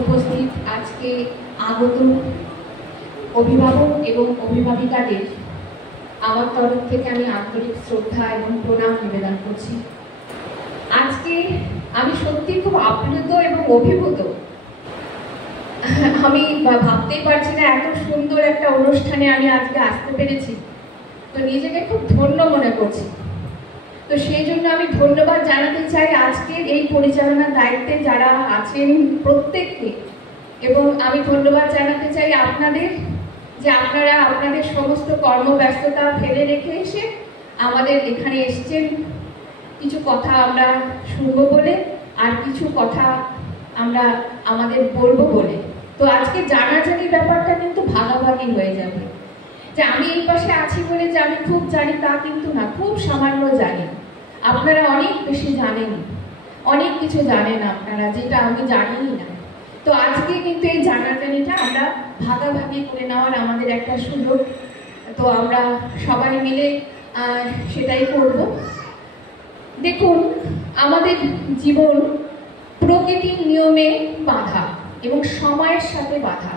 উপস্থিত আজকে আগত অভিভাবক এবং অভিভাবিকাদের আমার তরফ থেকে আমি আন্তরিক শ্রদ্ধা এবং প্রণাম নিবেদন করছি। আজকে আমি সত্যি খুব আপ্লুত এবং অভিভূত। আমি ভাবতেই পারছি না এত সুন্দর একটা অনুষ্ঠানে আমি আজকে আসতে পেরেছি, তো নিজেকে খুব ধন্য মনে করছি। তো সেই জন্য আমি ধন্যবাদ জানাতে চাই আজকের এই পরিচালনার দায়িত্বে যারা আছেন প্রত্যেককে, এবং আমি ধন্যবাদ জানাতে চাই আপনাদের যে আপনারা আপনাদের সমস্ত কর্মব্যস্ততা ফেলে রেখে এসে আমাদের এখানে এসছেন কিছু কথা আমরা শুনবো বলে, আর কিছু কথা আমরা আমাদের বলবো বলে। তো আজকে জানাজানির ব্যাপারটা কিন্তু ভাগাভাগি হয়ে যাবে, যে আমি এই পাশে আছি বলে যে আমি খুব জানি তা কিন্তু না, খুব সামান্য জানি। আপনারা অনেক বেশি জানেন, অনেক কিছু জানেন আপনারা, যেটা আমি জানিই না। তো আজকে কিন্তু এই জানাজানিটা আমরা ভাগাভাগি করে নেওয়ার আমাদের একটা সুযোগ, তো আমরা সবাই মিলে সেটাই করব। দেখুন, আমাদের জীবন প্রকৃতির নিয়মে বাঁধা এবং সময়ের সাথে বাঁধা।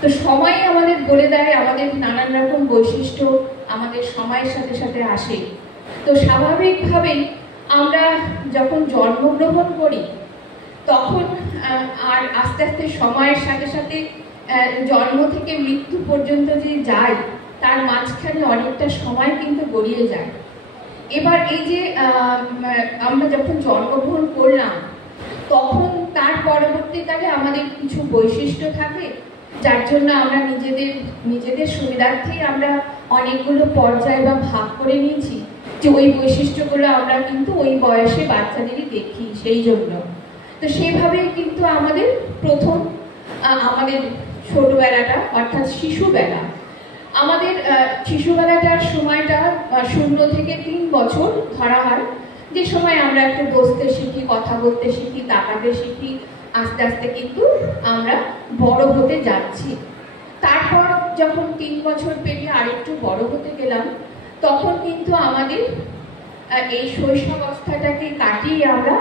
তো সময় আমাদের বলে দেয় আমাদের নানান রকম বৈশিষ্ট্য আমাদের সময়ের সাথে সাথে আসে। তো স্বাভাবিকভাবেই আমরা যখন জন্মগ্রহণ করি তখন আর আস্তে আস্তে সময়ের সাথে সাথে জন্ম থেকে মৃত্যু পর্যন্ত যে যায় তার মাঝখানে অনেকটা সময় কিন্তু গড়িয়ে যায়। এবার এই যে আমরা যখন জন্মগ্রহণ করলাম তখন তার পরবর্তীকালে আমাদের কিছু বৈশিষ্ট্য থাকে, যার জন্য আমরা নিজেদের সুবিধার্থেই আমরা অনেকগুলো পর্যায় বা ভাগ করে নিয়েছি যে ওই বৈশিষ্ট্যগুলো আমরা কিন্তু ওই বয়সে বাচ্চাদেরই দেখি। সেই জন্য তো সেভাবেই কিন্তু আমাদের প্রথম আমাদের ছোটবেলাটা অর্থাৎ শিশুবেলা, আমাদের শিশুবেলাটার সময়টা 0 থেকে 3 বছর ধরা হয়, যে সময় আমরা একটু বসতে শিখি, কথা বলতে শিখি, তাকাতে শিখি। আস্তে আস্তে কিন্তু আমরা বড় হতে যাচ্ছি। তারপর যখন 3 বছর পেরিয়ে আরেকটু বড় হতে গেলাম তখন কিন্তু আমাদের এই শৈশব অবস্থাটাকে কাটিয়ে আমরা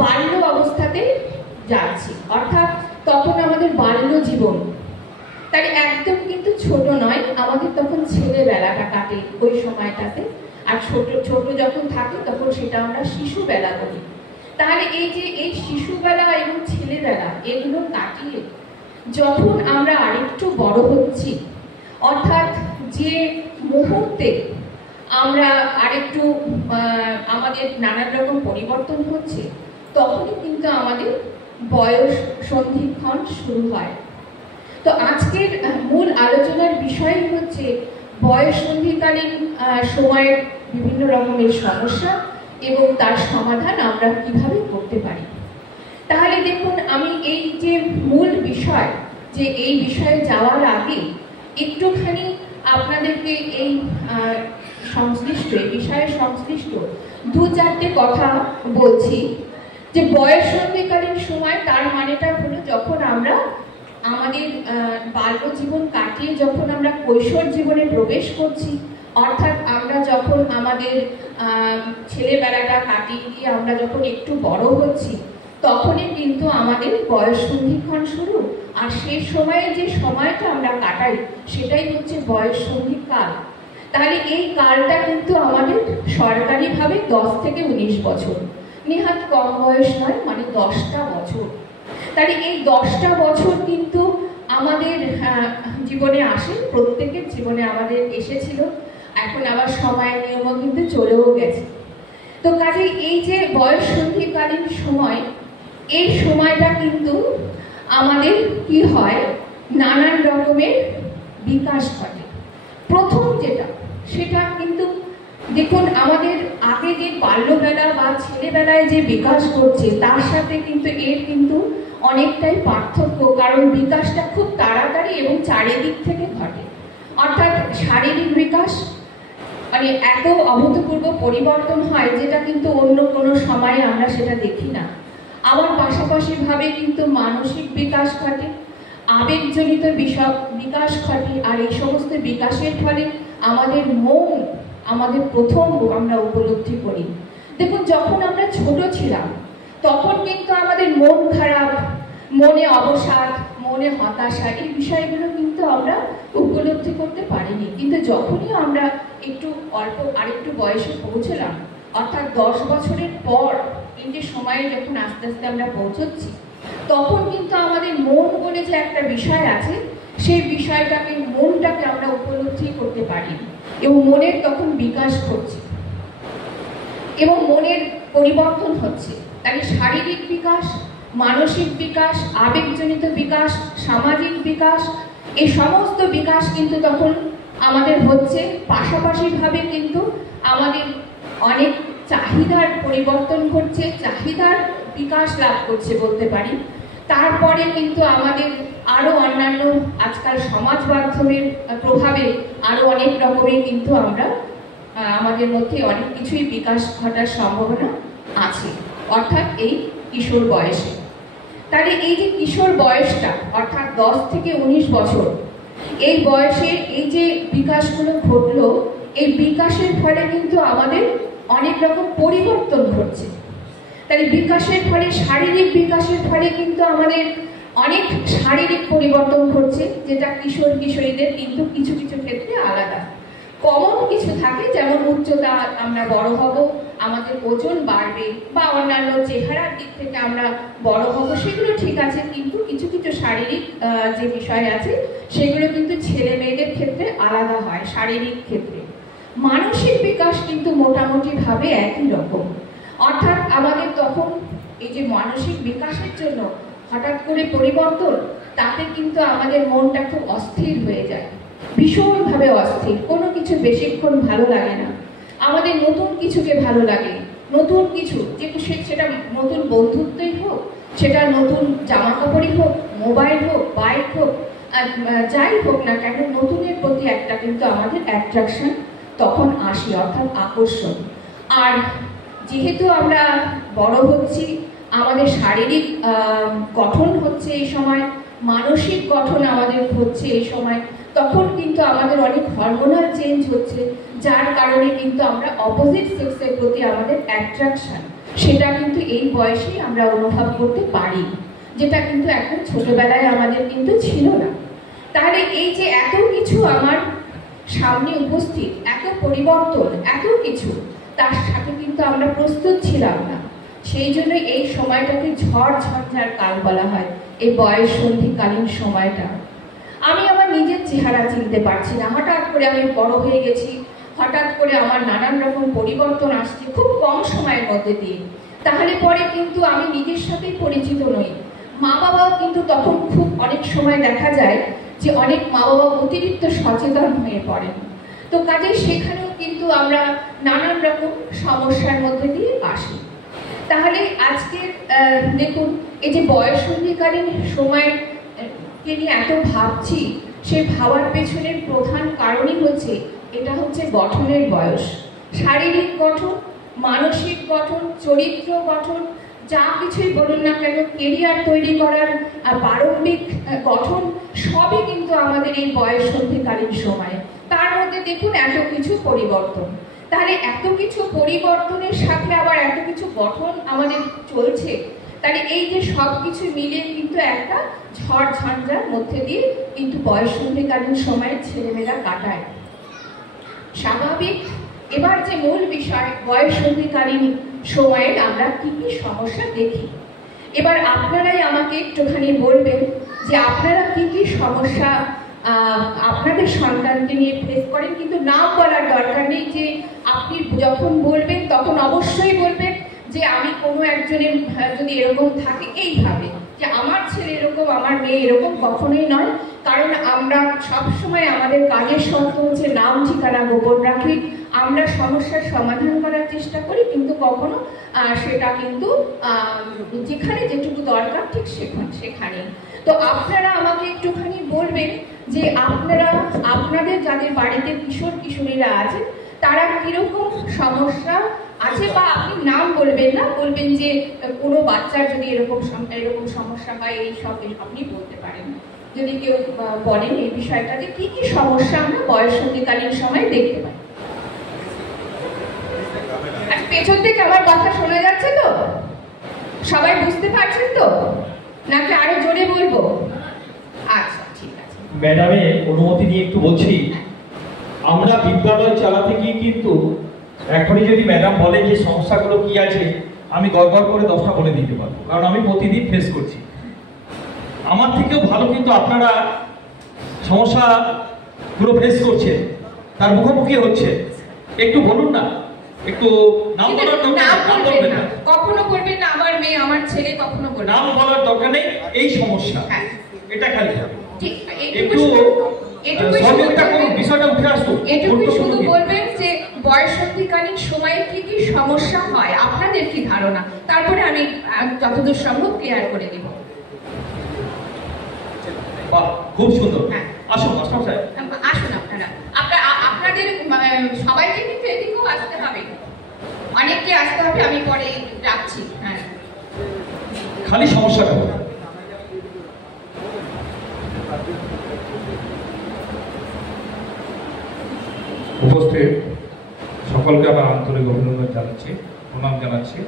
বাল্য অবস্থাতে যাচ্ছি, অর্থাৎ তখন আমাদের বাল্য জীবন। তাই একদম কিন্তু ছোট নয়, আমাদের তখন ছেলেবেলাটা কাটে ওই সময়টাতে, আর ছোট যখন থাকে তখন সেটা আমরা শিশুবেলা বলি। তাহলে এই যে এই শিশুবেলা এবং ছেলেবেলা এগুলো কাটিয়ে যখন আমরা আরেকটু বড় হচ্ছি, অর্থাৎ যে মুহূর্তে আমরা আরেকটু আমাদের নানান রকম পরিবর্তন হচ্ছে, তখনই কিন্তু আমাদের বয়স সন্ধিক্ষণ শুরু হয়। তো আজকের মূল আলোচনার বিষয় হচ্ছে বয়স সন্ধিকালীন সময়ের বিভিন্ন রকমের সমস্যা এবং তার সমাধান আমরা কিভাবে করতে পারি। তাহলে দেখুন, আমি এই যে মূল বিষয়, যে এই বিষয়ে যাওয়ার আগে একটুখানি আপনাদেরকে এই বিষয়ের সংশ্লিষ্ট 2-4টে কথা বলছি। যে বয়স সন্ধিকালীন সময়, তার মানেটা হলো যখন আমরা আমাদের বাল্য জীবন কাটিয়ে যখন আমরা কৈশোর জীবনে প্রবেশ করছি, অর্থাৎ আমরা যখন আমাদের ছেলেবেলাটা কাটিয়ে দিয়ে আমরা যখন একটু বড় হচ্ছি, তখনই কিন্তু আমাদের বয়স সন্ধিক্ষণ শুরু। আর সেই সময়ে যে সময়টা আমরা কাটাই সেটাই হচ্ছে বয়স সন্ধিকাল। তাহলে এই কালটা কিন্তু আমাদের সরকারিভাবে 10 থেকে 19 বছর, নেহাত কম বয়স নয়, মানে 10টা বছর। তাহলে এই 10টা বছর কিন্তু আমাদের জীবনে আসে, প্রত্যেকের জীবনে আমাদের এসেছিল, এখন আবার সময়ের নিয়মও কিন্তু চলেও গেছে। তো কাজে এই যে বয়স সন্ধিকালীন সময়, এই সময়টা কিন্তু আমাদের কি হয়, নানান রকমের বিকাশ ঘটে। প্রথম যেটা, সেটা কিন্তু দেখুন, আমাদের আগে যে বাল্যবেলা বা ছেলেবেলায় যে বিকাশ করছে তার সাথে কিন্তু এর কিন্তু অনেকটাই পার্থক্য, কারণ বিকাশটা খুব তাড়াতাড়ি এবং চারিদিক থেকে ঘটে। অর্থাৎ শারীরিক বিকাশ মানে এত অভূতপূর্ব পরিবর্তন হয়, যেটা কিন্তু অন্য কোনো সময়ে আমরা সেটা দেখি না। আবার পাশাপাশিভাবে কিন্তু মানসিক বিকাশ ঘটে, আবেগজনিত বিকাশ ঘটে, আর এই সমস্ত বিকাশের ফলে আমাদের মন আমাদের প্রথম আমরা উপলব্ধি করি। দেখুন, যখন আমরা ছোট ছিলাম তখন কিন্তু আমাদের মন খারাপ, মনে অবসাদ, মনে হতাশা, এই বিষয়গুলো কিন্তু আমরা উপলব্ধি করতে পারিনি। কিন্তু যখনই আমরা একটু আরেকটু বয়সে পৌঁছলাম, অর্থাৎ 10 বছরের পর এই যে সময়ে যখন আস্তে আস্তে আমরা পৌঁছচ্ছি, তখন কিন্তু আমাদের মন বলে যে একটা বিষয় আছে, সেই বিষয়টাকে, মনটাকে আমরা উপলব্ধি করতে পারি এবং মনের তখন বিকাশ ঘটছে এবং মনের পরিবর্তন হচ্ছে। তাই শারীরিক বিকাশ, মানসিক বিকাশ, আবেগজনিত বিকাশ, সামাজিক বিকাশ, এই সমস্ত বিকাশ কিন্তু তখন আমাদের হচ্ছে। পাশাপাশিভাবে কিন্তু আমাদের অনেক চাহিদার পরিবর্তন ঘটছে, চাহিদার বিকাশ লাভ করছে বলতে পারি। তারপরে কিন্তু আমাদের আরো অন্যান্য আজকাল সমাজ মাধ্যমের প্রভাবে আরো অনেক রকমের কিন্তু আমরা আমাদের মধ্যে অনেক কিছুই বিকাশ ঘটার সম্ভাবনা আছে, অর্থাৎ এই কিশোর বয়সে। তাহলে এই যে কিশোর বয়সটা, অর্থাৎ 10 থেকে 19 বছর, এই বয়সে এই যে বিকাশগুলো ঘটলো, এই বিকাশের ফলে কিন্তু আমাদের অনেক রকম পরিবর্তন ঘটছে। তাই বিকাশের ফলে, শারীরিক বিকাশের ফলে কিন্তু আমাদের অনেক শারীরিক পরিবর্তন ঘটছে, যেটা কিশোর কিশোরীদের কিন্তু কিছু কিছু ক্ষেত্রে আলাদা। কমন কিছু থাকে, যেমন উচ্চতা, আমরা বড় হব, আমাদের ওজন বাড়বে, বা অন্যান্য চেহারার দিক থেকে আমরা বড় হব, সেগুলো ঠিক আছে। কিন্তু কিছু কিছু শারীরিক যে বিষয় আছে, সেগুলো কিন্তু ছেলে মেয়েদের ক্ষেত্রে আলাদা হয় শারীরিক ক্ষেত্রে। মানসিক বিকাশ কিন্তু মোটামুটি ভাবে একই রকম। অর্থাৎ আমাদের তখন এই যে মানসিক বিকাশের জন্য হঠাৎ করে পরিবর্তন, তাতে কিন্তু আমাদের মনটা খুব অস্থির হয়ে যায়, ভীষণভাবে অস্থির। কোনো কিছু বেশিক্ষণ ভালো লাগে না, আমাদের নতুন কিছুকে ভালো লাগে। নতুন কিছু, যে সেটা নতুন বন্ধুত্বই হোক, সেটা নতুন জামা কাপড়ই হোক, মোবাইল হোক, বাইক হোক, যাই হোক না কেন, নতুনের প্রতি একটা কিন্তু আমাদের অ্যাট্রাকশন তখন আসে, অর্থাৎ আকর্ষণ। আর যেহেতু আমরা বড় হচ্ছি, আমাদের শারীরিক গঠন হচ্ছে এই সময়, মানসিক গঠন আমাদের হচ্ছে এই সময়, তখন কিন্তু আমাদের অনেক হরমোনাল চেঞ্জ হচ্ছে, যার কারণে কিন্তু আমরা অপোজিট সেক্সের প্রতি আমাদের অ্যাট্রাকশন, সেটা কিন্তু এই বয়সেই আমরা অনুভব করতে পারি, যেটা কিন্তু এখন ছোটবেলায় আমাদের কিন্তু ছিল না। তাহলে এই যে এত কিছু আমার সামনে উপস্থিত, এত পরিবর্তন, এত কিছু, তার সাথে কিন্তু আমরা প্রস্তুত ছিলাম না। সেই জন্য এই সময়টাকে ঝড় ঝঞ্ঝার কাল বলা হয়, এই বয়স সন্ধিকালীন সময়টা। আমি আমার নিজের চেহারা চিনতে পারছি না, হঠাৎ করে আমি বড় হয়ে গেছি, হঠাৎ করে আমার নানান রকম পরিবর্তন আসছে খুব কম সময়ের মধ্যে দিয়ে। তাহলে পরে কিন্তু আমি নিজের সাথেই পরিচিত নই। মা বাবাও কিন্তু তখন খুব অনেক সময় দেখা যায় যে অনেক মা বাবা অতিরিক্ত সচেতন হয়ে পড়েন। তো কাজে সেখানেও কিন্তু আমরা নানান রকম সমস্যার মধ্যে দিয়ে আসি। তাহলে আজকে দেখুন, এই যে বয়ঃসন্ধিকালীন সময়কে নিয়ে এত ভাবছি, সেই ভাবার পেছনের প্রধান কারণই হচ্ছে, এটা হচ্ছে গঠনের বয়স। শারীরিক গঠন, মানসিক গঠন, চরিত্র গঠন, যা কিছুই বলুন না কেন, কেরিয়ার তৈরি করার প্রারম্ভিক গঠন, সবই কিন্তু আমাদের এই বয়ঃসন্ধিকালীন সময়। তার মধ্যে দেখুন এত কিছু পরিবর্তন। তাহলে এত কিছু পরিবর্তনের সাথে আবার এত কিছু গঠন আমাদের চলছে। তাহলে এই যে সব কিছু মিলে কিন্তু একটা ঝড় ঝঞ্ঝার মধ্যে দিয়ে কিন্তু বয়ঃসন্ধিকালীন সময়ে ছেলেমেয়েরা কাটায়। স্বাভাবিক। এবার যে মূল বিষয়, বয়ঃসন্ধিকালীন সময়ে আমরা কি কি সমস্যা দেখি। এবার আপনারাই আমাকে একটুখানি বলবেন যে আপনারা কি কি সমস্যা আপনাদের সন্তানকে নিয়ে ফেস করেন। কিন্তু নাম বলার দরকার নেই, যে আপনি যখন বলবেন তখন অবশ্যই বলবেন যে আমি কোনো একজনের যদি এরকম থাকে এইভাবে, যে আমার ছেলে এরকম, আমার মেয়ে এরকম, কখনোই নয়। কারণ আমরা সবসময় আমাদের কাজের শর্ত হচ্ছে নাম ঠিকানা গোপন রাখি, আমরা সমস্যার সমাধান করার চেষ্টা করি, কিন্তু কখনো সেটা কিন্তু যেখানে যেটুকু দরকার ঠিক সেখানে। তো আপনারা আমাকে একটুখানি বলবেন যে আপনারা আপনাদের যাদের বাড়িতে কিশোর কিশোরীরা আছে, তারা কিরকম সমস্যা আছে, বা আপনি নাম বলবেন না, বলবেন যে কোনো বাচ্চার যদি এরকম সমস্যা হয়, এই সব আপনি বলতে পারেন। যদি কেউ বলেন এই বিষয়টাতে কি কি সমস্যা আমরা বয়ঃসন্ধিকালীন সময় দেখতে পাই। পেছন থেকে আমার কথা শোনা যাচ্ছে তো? সবাই বুঝতে পারছেন তো? নাকি আরো জোরে বলবো? আচ্ছা ঠিক আছে। ম্যাডামের অনুমতি নিয়ে একটু বলছি। আমরা বিদ্যালয় চালাতে গিয়ে কিন্তু এখনই যদি ম্যাডাম বলে যে সমস্যাগুলো কি আছে, আমি গড়গড় করে 10টা বলে দিতে পারবো, কারণ আমি প্রতিদিন ফেস করছি। আমার থেকেও ভালো কিন্তু আপনারা সমস্যাগুলো ফেস করছেন, তার মুখোমুখি হচ্ছে। একটু বলুন না, একটু নাম বলার দরকার নেই, কখনো বলবেন না আমার মেয়ে আমার ছেলে, কখনো বলবেন নাম বলার দরকার নেই। এই সমস্যা এটা খালি একটু সহযোগিতা করুন, বিষয়টা উঠে আসুন। এটুকু শুধু বলবেন যে বয়ঃসন্ধিকালীন সময়ে কি কি সমস্যা হয়, আপনাদের কি ধারণা, তারপরে আমি যতদূর সম্ভব ক্লিয়ার করে দেব। বাহ, খুব সুন্দর। আসুন মাস্টার সাহেব, আসুন আপনাদের সবাইকে কিন্তু এদিকেও আসতে হবে, অনেককে আসতে হবে, আমি পরে রাখছি। হ্যাঁ, খালি সমস্যাটা উপস্থিত সকলকে আমার আন্তরিক অভিনন্দন জানাচ্ছি, প্রণাম জানাচ্ছি।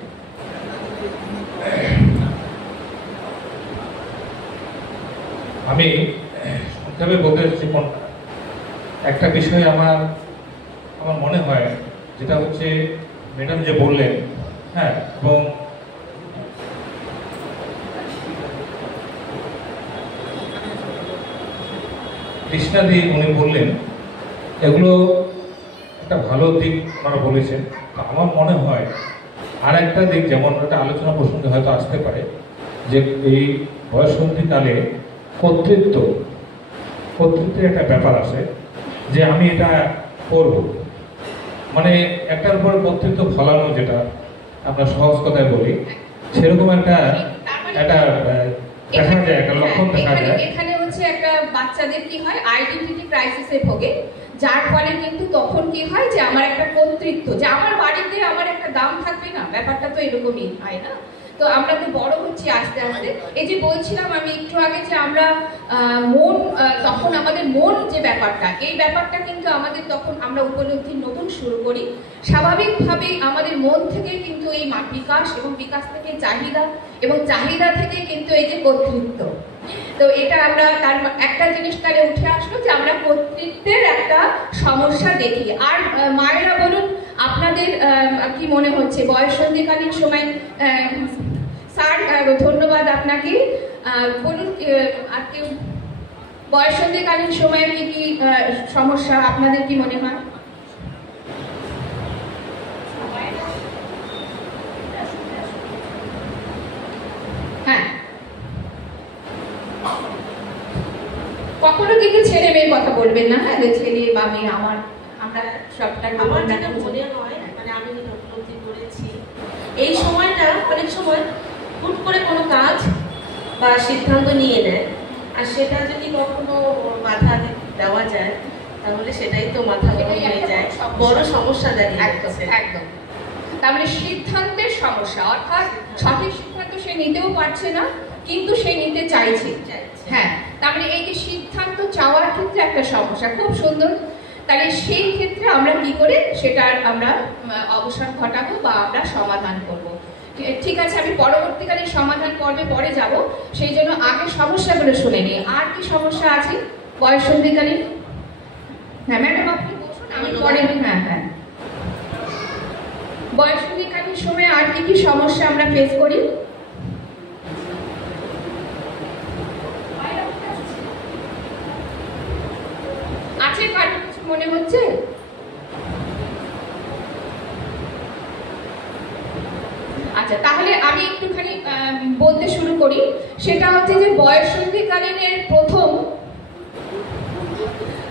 আমি সংক্ষেপে বলতে চাচ্ছি, একটা বিষয় আমার মনে হয়, যেটা হচ্ছে ম্যাডাম যে বললেন, হ্যাঁ, এবং কৃষ্ণাদি উনি বললেন, এগুলো একটা ভালো দিক ওনারা বলেছেন। আমার মনে হয় আর একটা দিক, যেমন একটা আলোচনা প্রসঙ্গে হয়তো আসতে পারে, যে এই বয়ঃসন্ধিকালে কর্তৃত্বের একটা ব্যাপার আছে, যে আমি এটা করব, মানে একটার উপর কর্তৃত্ব ফলানো, যেটা আমরা সহজ কথায় বলি, সেরকম একটা দেখা যায়, একটা লক্ষণ দেখা যায়। এখানে হচ্ছে একটা বাচ্চাদের কি হয়, আইডেন্টিটি ক্রাইসিসে ভোগে, যার ফলে কিন্তু তখন কি হয় যে আমার একটা কর্তৃত্ব, যে আমার বাড়িতে আমার একটা দাম থাকবে না, ব্যাপারটা তো এরকমই হয় না। তো আমরা তো বড় হচ্ছি আস্তে আস্তে। এই যে বলছিলাম আমি একটু আগে যে আমরা মন, তখন আমাদের মন যে ব্যাপারটা, এই ব্যাপারটা কিন্তু আমাদের তখন আমরা উপলব্ধি নতুন শুরু করি। স্বাভাবিকভাবেই আমাদের মন থেকে কিন্তু এই বিকাশ, এবং বিকাশ থেকে চাহিদা, এবং চাহিদা থেকে কিন্তু এই যে কর্তৃত্ব। তো এটা আমরা তার একটা জিনিস তাহলে উঠে আসলো যে আমরা কর্তৃত্বের একটা সমস্যা দেখি। আর মায়েরা বলুন, আপনাদের কি মনে হচ্ছে বয়ঃসন্ধিকালীন সময়? স্যার ধন্যবাদ আপনাকে। বলুন আর কেউ, বয়ঃসন্ধিকালীন সময়ে কি কি সমস্যা আপনাদের কি মনে হয়? হ্যাঁ, কখনো কিন্তু ছেলে মেয়ের কথা বলবেন না, হ্যাঁ, ছেলে বা মেয়ে, আমরা সবটা আমার যেটা মনে হয়, মানে আমি যেটা উপলব্ধি করেছি, এই সময়টা অনেক সময় হুট করে কোনো কাজ বা সিদ্ধান্ত নিয়ে নেয়, আর সেটা যদি কখনো বাধা দেওয়া যায়, তাহলে সেটাই তো মাথা গরম হয়ে যায়, বড় সমস্যা দাঁড়িয়ে। একদম একদম। তার মানে সিদ্ধান্তের সমস্যা, অর্থাৎ সঠিক সিদ্ধান্ত সে নিতেও পারছে না, কিন্তু সে নিতে চাইছে। হ্যাঁ, তার মানে এই যে সিদ্ধান্ত চাওয়ার ক্ষেত্রে একটা সমস্যা, খুব সুন্দর। তাহলে সেই ক্ষেত্রে আমরা কি করে সেটার আমরা অবসান ঘটাবো বা আমরা সমাধান করব। ঠিক আছে, আমি পরবর্তীকালে সমাধান পর্বে পরে যাব, সেই জন্য আগে সমস্যাগুলো শুনে নিই। আর কি সমস্যা আছে বয়ঃসন্ধিকালীন? হ্যাঁ ম্যাডাম, আপনি বসুন, আমি পরে। হ্যাঁ হ্যাঁ, বয়ঃসন্ধিকালীন সময়ে আর কি কি সমস্যা আমরা ফেস করি? আছে কার কিছু মনে হচ্ছে? আচ্ছা, তাহলে আমি একটুখানি বলতে শুরু করি। সেটা হচ্ছে যে বয়ঃসন্ধিকালীনের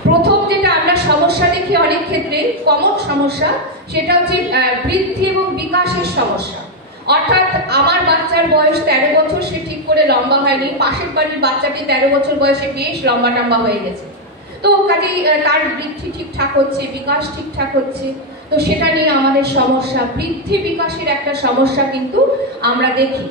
প্রথম যেটা আমরা সমস্যা দেখি অনেক ক্ষেত্রে, কমন সমস্যা, সেটা হচ্ছে বৃদ্ধি এবং বিকাশের সমস্যা। অর্থাৎ আমার বাচ্চার বয়স 13 বছর, সে ঠিক করে লম্বা হয়নি, পাশের বাড়ির বাচ্চাটি 13 বছর বয়সে বেশ লম্বা টম্বা হয়ে গেছে। তো কাজেই তার বৃদ্ধি ঠিকঠাক হচ্ছে, বিকাশ ঠিকঠাক হচ্ছে, তো সেটা নিয়ে আমাদের সমস্যা। বৃদ্ধি বিকাশের একটা সমস্যা কিন্তু আমরা দেখি,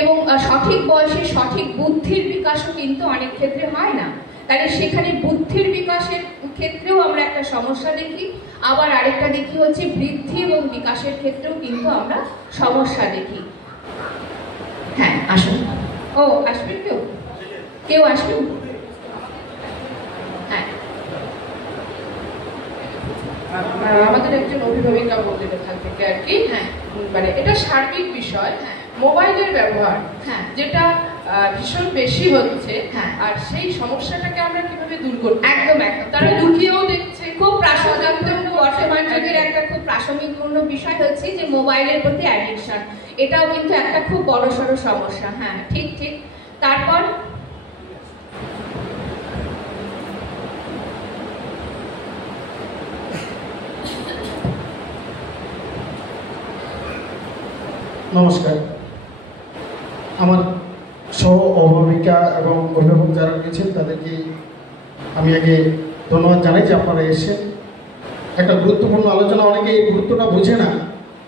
এবং সঠিক বয়সে সঠিক বুদ্ধির বিকাশও কিন্তু অনেক ক্ষেত্রে হয় না। তাহলে সেখানে বুদ্ধির বিকাশের ক্ষেত্রেও আমরা একটা সমস্যা দেখি, আবার আরেকটা দেখি হচ্ছে বৃদ্ধি এবং বিকাশের ক্ষেত্রেও কিন্তু আমরা সমস্যা দেখি। হ্যাঁ আসুন, ও আসবেন কেউ আসবেন? হ্যাঁ, আমাদের একজন অভিভাবিকা বললেন এখান থেকে আর কি। হ্যাঁ, মানে এটা সার্বিক বিষয়। হ্যাঁ, মোবাইলের ব্যবহার, হ্যাঁ, যেটা ভীষণ বেশি হচ্ছে। হ্যাঁ, আর সেই সমস্যাটাকে আমরা কিভাবে দূর করব? একদম তারা লুকিয়েও দেখছে। খুব প্রাসঙ্গিক বর্তমান যুগের একটা খুব প্রাসঙ্গিকপূর্ণ বিষয় হচ্ছে যে মোবাইলের প্রতি অ্যাডিকশন। এটাও কিন্তু একটা খুব বড়সড় সমস্যা। হ্যাঁ, ঠিক। তারপর নমস্কার, আমার সহ অভিভাবিকা এবং অভিভাবক যারা রয়েছেন তাদেরকে আমি আগে ধন্যবাদ জানাই যে আপনারা এসেছেন। একটা গুরুত্বপূর্ণ আলোচনা, অনেকে এই গুরুত্বটা বোঝে না,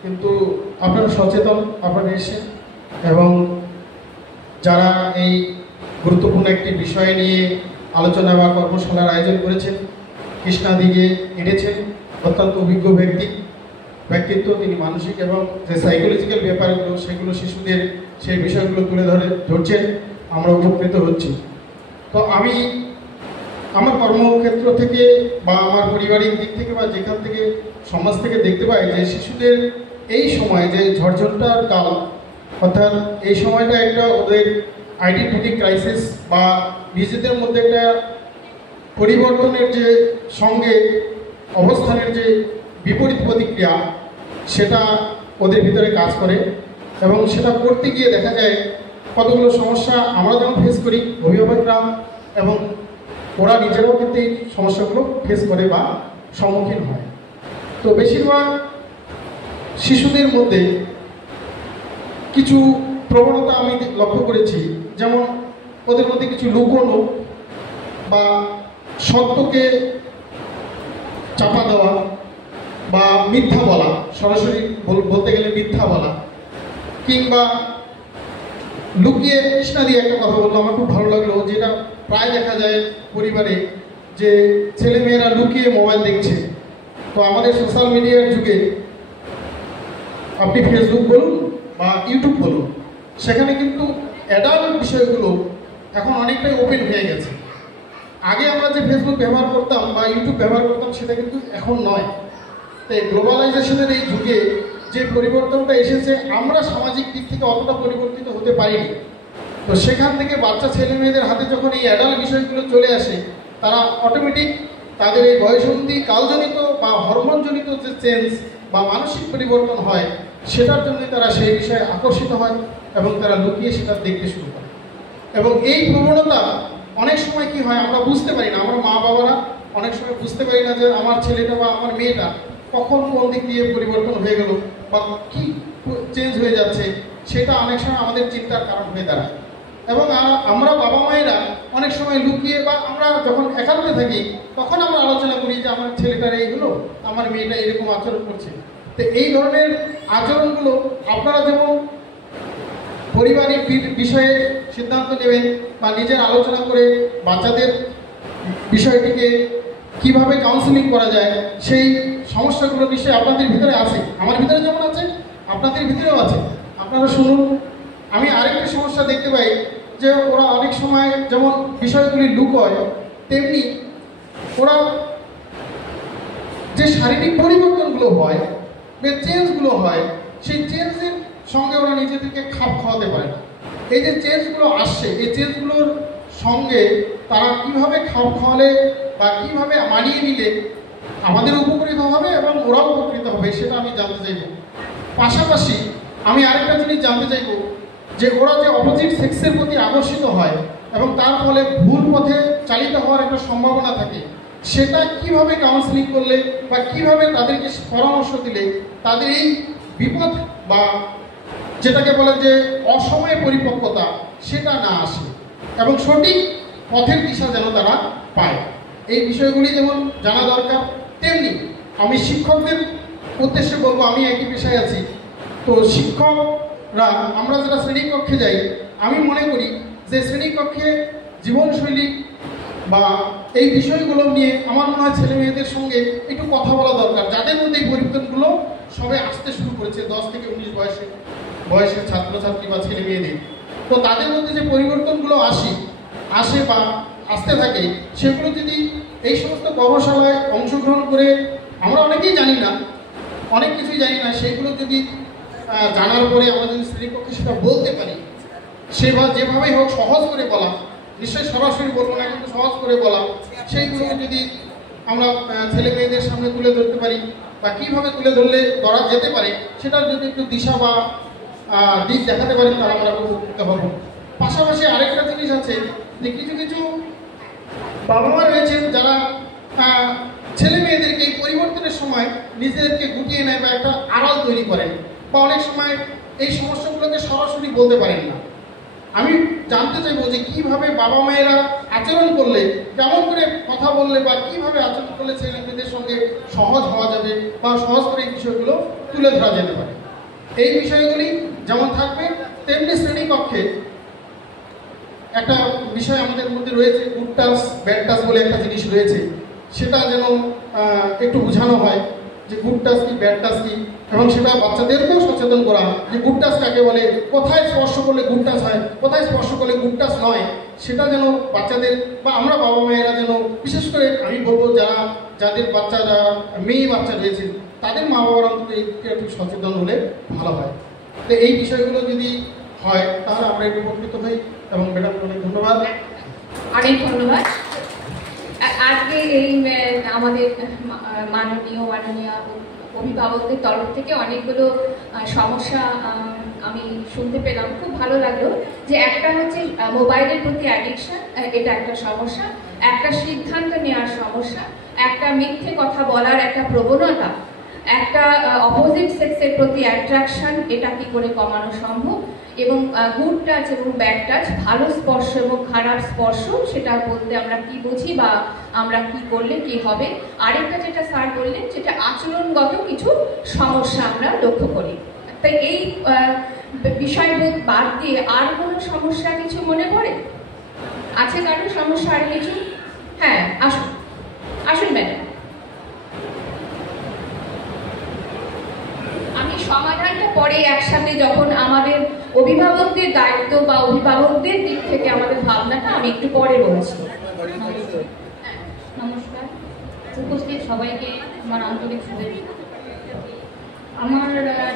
কিন্তু আপনারা সচেতন, আপনারা এসেছেন এবং যারা এই গুরুত্বপূর্ণ একটি বিষয় নিয়ে আলোচনা বা কর্মশালার আয়োজন করেছেন, কৃষ্ণাদিকে এনেছেন অত্যন্ত অভিজ্ঞ ব্যক্তিত্ব। তিনি মানসিক এবং যে সাইকোলজিক্যাল ব্যাপারগুলো সেগুলো শিশুদের সেই বিষয়গুলো তুলে ধরছেন, আমরা উপকৃত হচ্ছি। তো আমি আমার কর্মক্ষেত্র থেকে বা আমার পারিবারিক দিক থেকে বা যেখান থেকে সমাজ থেকে দেখতে পাই যে শিশুদের এই সময় যে ঝড়ঝড়টার কাল, অর্থাৎ এই সময়টা একটা ওদের আইডেন্টিটি ক্রাইসিস বা নিজেদের মধ্যে একটা পরিবর্তনের যে সঙ্গে অবস্থানের যে বিপরীত প্রতিক্রিয়া, সেটা ওদের ভিতরে কাজ করে এবং সেটা করতে গিয়ে দেখা যায় কতগুলো সমস্যা আমরা যেমন ফেস করি অভিভাবকরা, এবং ওরা নিজেরাও কিন্তু এই সমস্যাগুলো ফেস করে বা সম্মুখীন হয়। তো বেশিরভাগ শিশুদের মধ্যে কিছু প্রবণতা আমি লক্ষ্য করেছি, যেমন ওদের মধ্যে কিছু লুকোনো বা সত্যকে চাপা দেওয়া বা মিথ্যা বলা, সরাসরি বলতে গেলে মিথ্যা বলা, কিংবা লুকিয়ে কৃষ্ণা দিয়ে একটা কথা বললো আমার খুব ভালো লাগলো, যেটা প্রায় দেখা যায় পরিবারে, যে ছেলেমেয়েরা লুকিয়ে মোবাইল দেখছে। তো আমাদের সোশ্যাল মিডিয়ার যুগে আপনি ফেসবুক বলুন বা ইউটিউব বলুন, সেখানে কিন্তু অ্যাডাল্ট বিষয়গুলো এখন অনেকটাই ওপেন হয়ে গেছে। আগে আমরা যে ফেসবুক ব্যবহার করতাম বা ইউটিউব ব্যবহার করতাম সেটা কিন্তু এখন নয়। তাই গ্লোবালাইজেশনের এই যুগে যে পরিবর্তনটা এসেছে, আমরা সামাজিক দিক থেকে অতটা পরিবর্তিত হতে পারিনি। তো সেখান থেকে বাচ্চা ছেলে মেয়েদের হাতে যখন এই অ্যাডাল্ট বিষয়গুলো চলে আসে, তারা অটোমেটিক তাদের এই বয়সন্ধি কালজনিত বা হরমোনজনিত যে চেঞ্জ বা মানসিক পরিবর্তন হয়, সেটার জন্য তারা সেই বিষয়ে আকর্ষিত হয় এবং তারা লুকিয়ে সেটা দেখতে শুরু করে। এবং এই প্রবণতা অনেক সময় কি হয় আমরা বুঝতে পারি না, আমরা মা বাবারা অনেক সময় বুঝতে পারি না যে আমার ছেলেটা বা আমার মেয়েটা কখন কোন দিক দিয়ে পরিবর্তন হয়ে গেল বা কি চেঞ্জ হয়ে যাচ্ছে, সেটা অনেক সময় আমাদের চিন্তার কারণ হয়ে দাঁড়ায়। এবং আমরা বাবা মায়েরা অনেক সময় লুকিয়ে বা আমরা যখন একান্তে থাকি তখন আমরা আলোচনা করি যে আমার ছেলেটার এই হলো, আমার মেয়েটা এরকম আচরণ করছে। তো এই ধরনের আচরণগুলো আপনারা যেমন পরিবারের বিষয়ে সিদ্ধান্ত নেবেন বা নিজের আলোচনা করে বাচ্চাদের বিষয়টিকে কিভাবে কাউন্সিলিং করা যায়, সেই সমস্যাগুলো বিষয়ে আপনাদের ভিতরে আছে, আমার ভিতরে যেমন আছে আপনাদের ভিতরেও আছে। আপনারা শুনুন। আমি আরেকটি সমস্যা দেখতে পাই যে ওরা অনেক সময় যেমন বিষয়গুলি লুকোয়, তেমনি ওরা যে শারীরিক পরিবর্তনগুলো হয়, যে চেঞ্জগুলো হয়, সেই চেঞ্জের সঙ্গে ওরা নিজেদেরকে খাপ খাওয়াতে পারে না। এই যে চেঞ্জগুলো আসছে, এই চেঞ্জগুলোর সঙ্গে তারা কিভাবে খাপ খাওয়ালে বা কিভাবে মানিয়ে নিলে আমাদের উপকৃত হবে এবং ওরাও উপকৃত হবে, সেটা আমি জানতে চাইব। পাশাপাশি আমি আরেকটা জিনিস জানতে চাইব যে ওরা যে অপোজিট সেক্সের প্রতি আকর্ষিত হয় এবং তার ফলে ভুল পথে চালিত হওয়ার একটা সম্ভাবনা থাকে, সেটা কিভাবে কাউন্সিলিং করলে বা কিভাবে তাদেরকে পরামর্শ দিলে তাদের এই বিপদ বা যেটাকে বলে যে অসময়ে পরিপক্কতা, সেটা না আসে এবং সঠিক পথের দিশা যেন তারা পায়, এই বিষয়গুলি যেমন জানা দরকার। তেমনি আমি শিক্ষকদের উদ্দেশ্যে বলবো, আমি একই পেশায় আছি। তো শিক্ষকরা আমরা যারা শ্রেণীকক্ষে যাই, আমি মনে করি যে শ্রেণীকক্ষে জীবনশৈলী বা এই বিষয়গুলো নিয়ে আমার মনে হয় ছেলে মেয়েদের সঙ্গে একটু কথা বলা দরকার, যাদের মধ্যে এই পরিবর্তনগুলো সবে আসতে শুরু করেছে 10 থেকে 19 বয়সের ছাত্রছাত্রী বা ছেলে মেয়েদের। তো তাদের মধ্যে যে পরিবর্তনগুলো আসে বা আসতে থাকে, সেগুলো যদি এই সমস্ত কর্মশালায় অংশগ্রহণ করে, আমরা অনেকেই জানি না, অনেক কিছুই জানি না, সেগুলো যদি জানার পরে আমরা যদি শ্রেণীকক্ষে সেটা বলতে পারি, যেভাবেই হোক সহজ করে বলা, নিশ্চয়ই সরাসরি বলবো না, কিন্তু সহজ করে বলা, সেইগুলো যদি আমরা ছেলে মেয়েদের সামনে তুলে ধরতে পারি বা কীভাবে তুলে ধরা যেতে পারে, সেটার যদি একটু দিশা বা দিক দেখাতে পারেন, তাহলে আমরা উপকৃত হব। পাশাপাশি আরেকটা জিনিস আছে যে কিছু কিছু বাবা মা রয়েছেন যারা ছেলে মেয়েদেরকে এই পরিবর্তনের সময় নিজেদেরকে গুটিয়ে নেয় বা একটা আড়াল তৈরি করেন, বা অনেক সময় এই সমস্যাগুলোকে সরাসরি বলতে পারেন না। আমি জানতে চাইবো যে কীভাবে বাবা মায়েরা আচরণ করলে, কেমন করে কথা বললে বা কীভাবে আচরণ করলে ছেলে মেয়েদের সঙ্গে সহজ হওয়া যাবে বা সহজ করে এই বিষয়গুলো তুলে ধরা যেতে পারে। এই বিষয়গুলি যেমন থাকবে, তেমনি শ্রেণীকক্ষে একটা বিষয় আমাদের মধ্যে রয়েছে, গুড টাচ ব্যাড টাচ বলে একটা জিনিস রয়েছে, সেটা যেন একটু বোঝানো হয় যে গুড টাচ কি, ব্যাড টাচ কি, এবং সেটা বাচ্চাদেরকেও সচেতন করা যে গুড টাচ কাকে বলে, কোথায় স্পর্শ করলে গুড টাচ হয়, কোথায় স্পর্শ করলে গুড টাচ নয়, সেটা যেন বাচ্চাদের বা আমরা বাবা মায়েরা যেন, বিশেষ করে আমি বলবো যাদের বাচ্চারা মেয়ে বাচ্চা রয়েছে, তাদের মা বাবার অন্তত একটু সচেতন হলে ভালো হয়। তো এই বিষয়গুলো যদি হয় তাহলে আমরা একটু উপকৃত হই। এবং ম্যাডাম অনেক ধন্যবাদ। অনেক ধন্যবাদ। আজকে এই আমাদের মাননীয় অভিভাবকদের তরফ থেকে অনেকগুলো সমস্যা আমি শুনতে পেলাম, খুব ভালো লাগলো। যে একটা হচ্ছে মোবাইলের প্রতি অ্যাডিকশন, এটা একটা সমস্যা, একটা সিদ্ধান্ত নেওয়ার সমস্যা, একটা মিথ্যে কথা বলার একটা প্রবণতা, একটা অপোজিট সেক্সের প্রতি অ্যাট্রাকশন, এটা কি করে কমানো সম্ভব, এবং গুড টাচ এবং ব্যাড টাচ, ভালো স্পর্শ এবং খারাপ স্পর্শ, সেটা বলতে আমরা কি বুঝি বা আমরা কি করলে কি হবে। আরেকটা যেটা স্যার বললেন, যেটা আচরণগত কিছু সমস্যা আমরা লক্ষ্য করি। তাই এই বিষয়বোধ বাদ দিয়ে আর কোনো সমস্যা কিছু মনে পড়ে? আছে কারো সমস্যা আর কিছু? হ্যাঁ, আসুন আসুন ম্যাডাম। আমি সমাধানটা পরে একসাথে, যখন আমাদের অভিভাবকদের দায়িত্ব বা অভিভাবকদের দিক থেকে আমাদের ভাবনাটা আমি একটু পরে বলছি। নমস্কার, উপস্থিত সবাইকে আমার আন্তরিক শুভেচ্ছা। আমার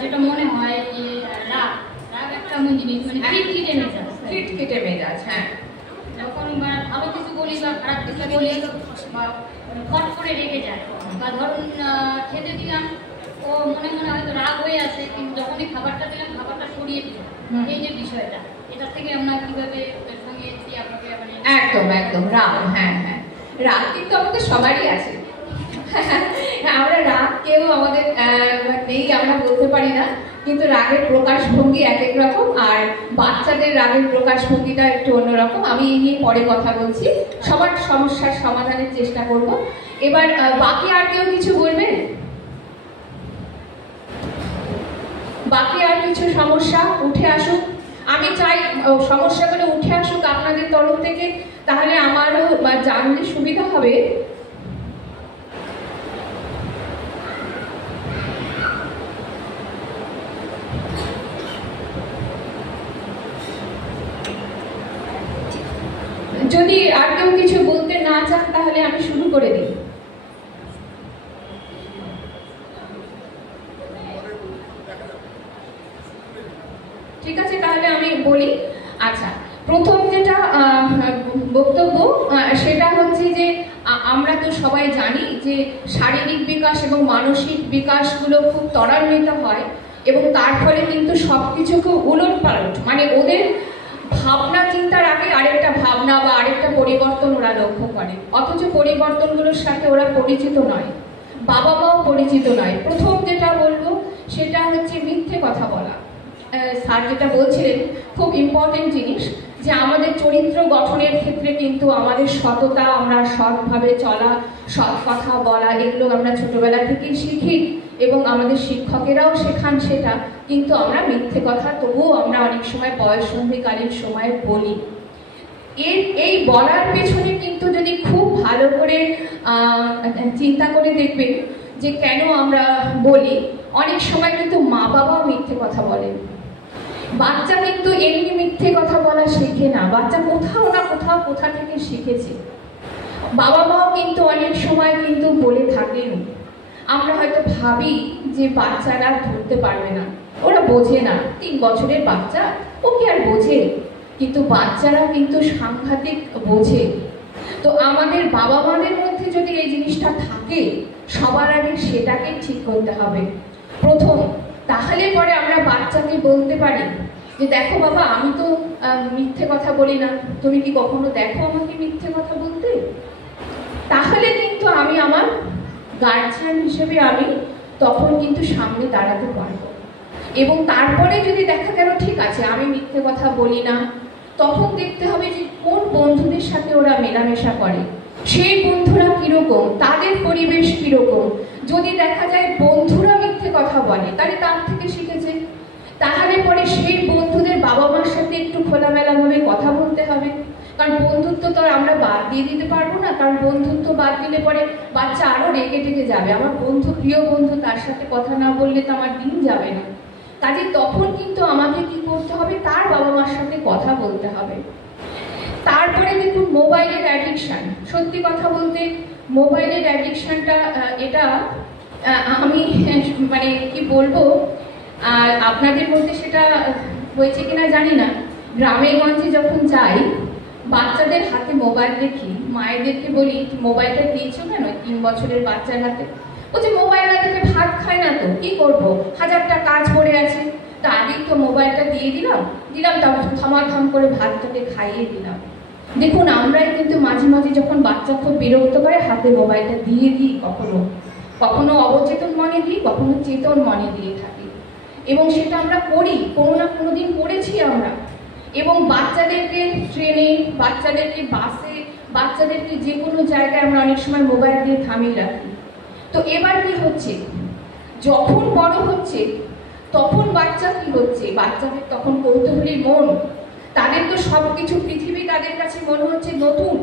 যেটা মনে হয় যে রাগ একটা এমন জিনিস, মানে খিটখিটে মেজাজ, হ্যাঁ, যখন ভালো কিছু বলি বা খারাপ কিছু বলি বা ফট করে রেগে যায়, বা ধরুন খেতে দিলাম, ও মনে মনে হয়তো রাগ হয়ে আছে, কিন্তু যখনই খাবারটা দিলাম খাবারটা সরিয়ে দিল, এই যে বিষয়টা, এটা থেকে আমরা কিভাবে ওদের সঙ্গে আপনাকে মানে একদম একদম রাগ, হ্যাঁ হ্যাঁ, রাগ কিন্তু আমাদের সবারই আছে। আমরা রাগ কেউ আমাদের নেই আমরা বলতে পারি না, কিন্তু রাগের প্রকাশভঙ্গি এক এক রকম, আর বাচ্চাদের রাগের প্রকাশভঙ্গিটা একটু অন্যরকম। আমি এই নিয়ে পরে কথা বলছি, সবার সমস্যার সমাধানের চেষ্টা করব। এবার বাকি আর কেউ কিছু বলবেন? বাকি আর কিছু সমস্যা উঠে আসুক, আমি চাই সমস্যাগুলো উঠে আসুক আপনাদের তরফ থেকে, তাহলে আমারও জানতে সুবিধা হবে। যদি আর কেউ কিছু বলতে না চান তাহলে আমি শুরু করে দিই। ঠিক আছে, তাহলে আমি বলি। আচ্ছা, প্রথম যেটা বক্তব্য সেটা হচ্ছে যে আমরা তো সবাই জানি যে শারীরিক বিকাশ এবং মানসিক বিকাশগুলো খুব ত্বরান্বিত হয়, এবং তার ফলে কিন্তু সবকিছু খুব উলটপালট, মানে ওদের ভাবনা চিন্তার আগে আরেকটা ভাবনা বা আরেকটা পরিবর্তন ওরা লক্ষ্য করে, অথচ পরিবর্তনগুলোর সাথে ওরা পরিচিত নয়, বাবা মাও পরিচিত নয়। প্রথম যেটা বলবো সেটা হচ্ছে মিথ্যে কথা বলা। স্যার যেটা বলছিলেন খুব ইম্পর্টেন্ট জিনিস, যে আমাদের চরিত্র গঠনের ক্ষেত্রে কিন্তু আমাদের সততা, আমরা সৎভাবে চলা, সৎ কথা বলা, এগুলো আমরা ছোটবেলা থেকেই শিখি এবং আমাদের শিক্ষকেরাও শেখান সেটা, কিন্তু আমরা মিথ্যে কথা তবুও আমরা অনেক সময় বয়ঃসন্ধিকালীন সময়ে বলি। এই বলার পেছনে কিন্তু যদি খুব ভালো করে চিন্তা করে দেখবেন যে কেন আমরা বলি, অনেক সময় কিন্তু মা বাবাও মিথ্যে কথা বলেন। বাচ্চা কিন্তু এমনি মিথ্যে কথা বলা শেখে না, বাচ্চা কোথাও না কোথাও কোথা থেকে শিখেছে। বাবা মাও কিন্তু অনেক সময় কিন্তু বলে থাকেন, আমরা হয়তো ভাবি যে বাচ্চারা ধরতে পারবে না, ওরা বোঝে না, 3 বছরের বাচ্চা ওকে আর বোঝে, কিন্তু বাচ্চারা কিন্তু সাংঘাতিক বোঝে। তো আমাদের বাবা মাদের মধ্যে যদি এই জিনিসটা থাকে, সবার আগে সেটাকে ঠিক করতে হবে প্রথম। তাহলে পরে আমরা বাচ্চাকে বলতে পারি যে দেখো বাবা, আমি তো মিথ্যে কথা বলি না, তুমি কি কখনো দেখো আমাকে মিথ্যে কথা বলতে? তাহলে কিন্তু আমি আমার গার্জিয়ান হিসেবে আমি তখন কিন্তু সামনে দাঁড়াতে পারবো। এবং তারপরে যদি দেখা গেল ঠিক আছে আমি মিথ্যে কথা বলি না, তখন দেখতে হবে যে কোন বন্ধুদের সাথে ওরা মেলামেশা করে, সেই বন্ধুরা কিরকম, তাদের পরিবেশ কিরকম। যদি দেখা যায় বন্ধুরা মিথ্যে কথা বলে, তাহলে তার থেকে শিখেছে, তাহলে পরে সেই বন্ধুদের বাবা মার সাথে একটু খোলামেলাভাবে কথা বলতে হবে। কারণ বন্ধুত্ব তো আমরা বাদ দিয়ে দিতে পারবো না, কারণ বন্ধুত্ব বাদ দিলে পরে বাচ্চা আরো রেগে টেগে যাবে, আমার বন্ধু প্রিয় বন্ধু, তার সাথে কথা না বললে তো আমার দিন যাবে না। কাজে তখন কিন্তু আমাকে কি করতে হবে, তার বাবা মার সাথে কথা বলতে হবে। তারপরে দেখুন মোবাইলের অ্যাডিকশান, সত্যি কথা বলতে মোবাইলের অ্যাডিকশানটা এটা আমি মানে কি বলবো, আর আপনাদের মধ্যে সেটা হয়েছে কিনা জানি না, গ্রামে গঞ্জে যখন যাই বাচ্চাদের হাতে মোবাইল দেখি, মায়েদেরকে বলি মোবাইলটা দিয়েছো কেন 3 বছরের বাচ্চার হাতে? বলছে মোবাইল না দেখে ভাত খায় না, তো কি করবো, 1000টা কাজ পড়ে আছে, তা আগেই তো মোবাইলটা দিয়ে দিলাম তারপর থামাথাম করে ভাতটাকে খাইয়ে দিলাম। দেখুন আমরাই কিন্তু মাঝে মাঝে যখন বাচ্চা খুব বিরক্ত করে হাতে মোবাইলটা দিয়ে দিই, কখনো কখনো অবচেতন মনে দিই, কখনো চেতন মনে দিয়ে থাকি, এবং সেটা আমরা করি, কোনো না কোনো দিন করেছি আমরা। এবং বাচ্চাদেরকে ট্রেনে, বাচ্চাদেরকে বাসে, বাচ্চাদেরকে যে কোনো জায়গায় আমরা অনেক সময় মোবাইল দিয়ে থামিয়ে রাখি। তো এবার কি হচ্ছে, যখন বড় হচ্ছে তখন বাচ্চা কি হচ্ছে, বাচ্চাদের তখন কৌতূহলী মন, তাদের তো সব কিছু পৃথিবী তাদের কাছে মনে হচ্ছে নতুন,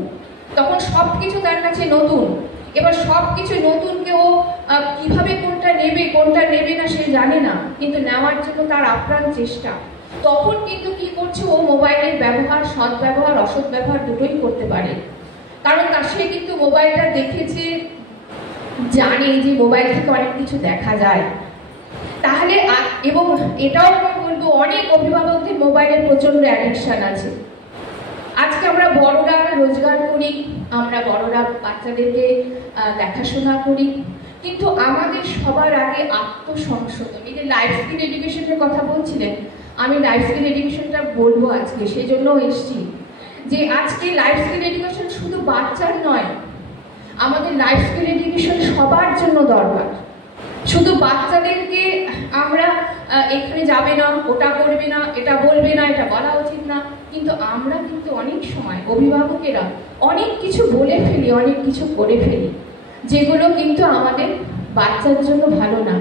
তখন সব কিছু তার কাছে নতুন। এবার সব কিছু নতুনকে ও কিভাবে কোনটা নেবে না সে জানে না, কিন্তু নেওয়ার জন্য তার আপ্রাণ চেষ্টা। তখন কিন্তু কি করছে, ও মোবাইলের ব্যবহার, সৎ ব্যবহার অসৎ ব্যবহার দুটোই করতে পারে, কারণ তার সে কিন্তু মোবাইলটা দেখেছে, জানে যে মোবাইল থেকে অনেক কিছু দেখা যায়। তাহলে এবং এটাও আমি বলবো অনেক অভিভাবকদের মোবাইলের প্রচন্ড অ্যাডিকশন আছে। আজকে আমরা বড়রা রোজগার করি, আমরা বড়রা বাচ্চাদেরকে দেখাশোনা করি, কিন্তু আমাদের সবার আগে আত্মসংশোধন। এই যে লাইফ স্কিল এডুকেশনের কথা বলছিলেন, আমি লাইফ স্কিল এডুকেশনটা বলবো আজকে, সেই জন্য এসছি যে আজকে লাইফ স্কিল এডুকেশন শুধু বাচ্চার নয়, আমাদের লাইফ স্কিল এডুকেশন সবার জন্য দরকার। শুধু বাচ্চাদেরকে আমরা এখানে যাবে না, ওটা করবে না, এটা বলবে না, এটা বলা উচিত না, কিন্তু আমরা কিন্তু অনেক সময় অভিভাবকেরা অনেক কিছু বলে ফেলি, অনেক কিছু করে ফেলি, যেগুলো কিন্তু আমাদের বাচ্চার জন্য ভালো না।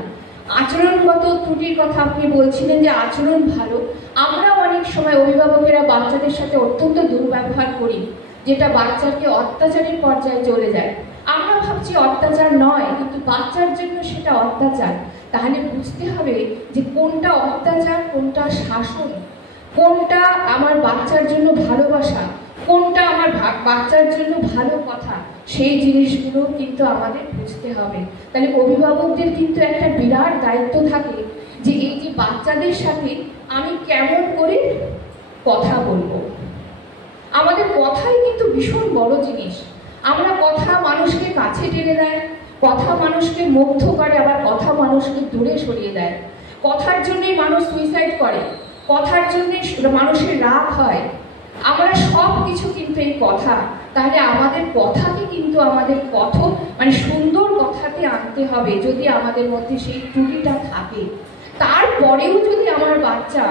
আচরণগত ত্রুটির কথা আপনি বলছিলেন যে আচরণ ভালো, আমরাও অনেক সময় অভিভাবকেরা বাচ্চাদের সাথে অত্যন্ত দুর্ব্যবহার করি, যেটা বাচ্চাকে অত্যাচারের পর্যায়ে চলে যায়। আমরা ভাবছি অত্যাচার নয়, কিন্তু বাচ্চার জন্য সেটা অত্যাচার। তাহলে বুঝতে হবে যে কোনটা অত্যাচার, কোনটা শাসন, কোনটা আমার বাচ্চার জন্য ভালোবাসা, কোনটা আমার বাচ্চার জন্য ভালো কথা, সেই জিনিসগুলো কিন্তু আমাদের বুঝতে হবে। তাহলে অভিভাবকদের কিন্তু একটা বিরাট দায়িত্ব থাকে যে এই যে বাচ্চাদের সাথে আমি কেমন করে কথা বলবো। আমাদের কথাই কিন্তু ভীষণ বড় জিনিস। আমরা কথা মানুষকে কাছে টেনে দেয়, কথা মানুষকে মুগ্ধ করে, আবার কথা মানুষকে দূরে সরিয়ে দেয়। কথার জন্যই মানুষ সুইসাইড করে, কথার জন্যই মানুষের রাগ হয়। আমরা সব কিছু কিন্তু এই কথা, তাহলে আমাদের কথাকে কিন্তু আমাদের মানে সুন্দর কথাতে আনতে হবে। যদি আমাদের মধ্যে সেই ত্রুটিটা থাকে, তারপরেও যদি আমার বাচ্চা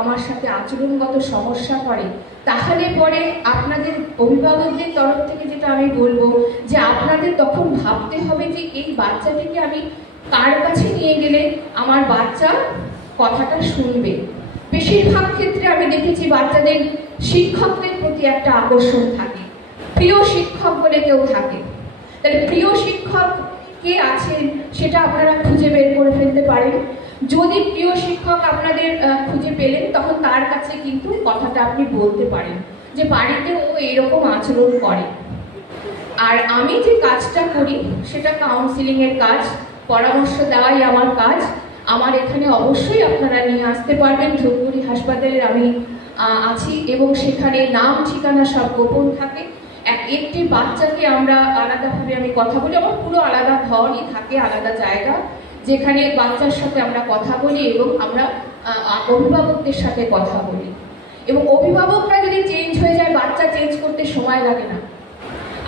আমার সাথে আচরণগত সমস্যা করে, তাহলে পরে আপনাদের অভিভাবকদের তরফ থেকে যেটা আমি বলবো যে আপনাদের তখন ভাবতে হবে যে এই বাচ্চাটিকে আমি কার কাছে নিয়ে গেলে আমার বাচ্চা কথাটা শুনবে। বেশিরভাগ ক্ষেত্রে আমি দেখেছি বাচ্চাদের শিক্ষকদের প্রতি একটা আকর্ষণ থাকে, প্রিয় শিক্ষক বলে কেউ থাকে। তাহলে প্রিয় শিক্ষক কে আছেন সেটা আপনারা খুঁজে বের করে ফেলতে পারেন। যদি প্রিয় শিক্ষক আপনাদের খুঁজে পেলেন তখন তার কাছে কিন্তু কথাটা আপনি বলতে পারেন যে বাড়িতে ও এরকম আচরণ করে। আর আমি যে কাজটা করি সেটা কাউন্সিলিং এর কাজ, পরামর্শ দেওয়াই আমার কাজ। আমার এখানে অবশ্যই আপনারা নিয়ে আসতে পারবেন। ধূপগুড়ি হাসপাতালে আমি আছি এবং সেখানে নাম ঠিকানা সব গোপন থাকে। একটি বাচ্চাকে আমরা আলাদাভাবে আমি কথা বলি, আমার পুরো আলাদা ঘরই থাকে, আলাদা জায়গা যেখানে বাচ্চার সাথে আমরা কথা বলি এবং আমরা অভিভাবকদের সাথে কথা বলি। এবং অভিভাবকরা যদি চেঞ্জ হয়ে যায় বাচ্চা চেঞ্জ করতে সময় লাগে না।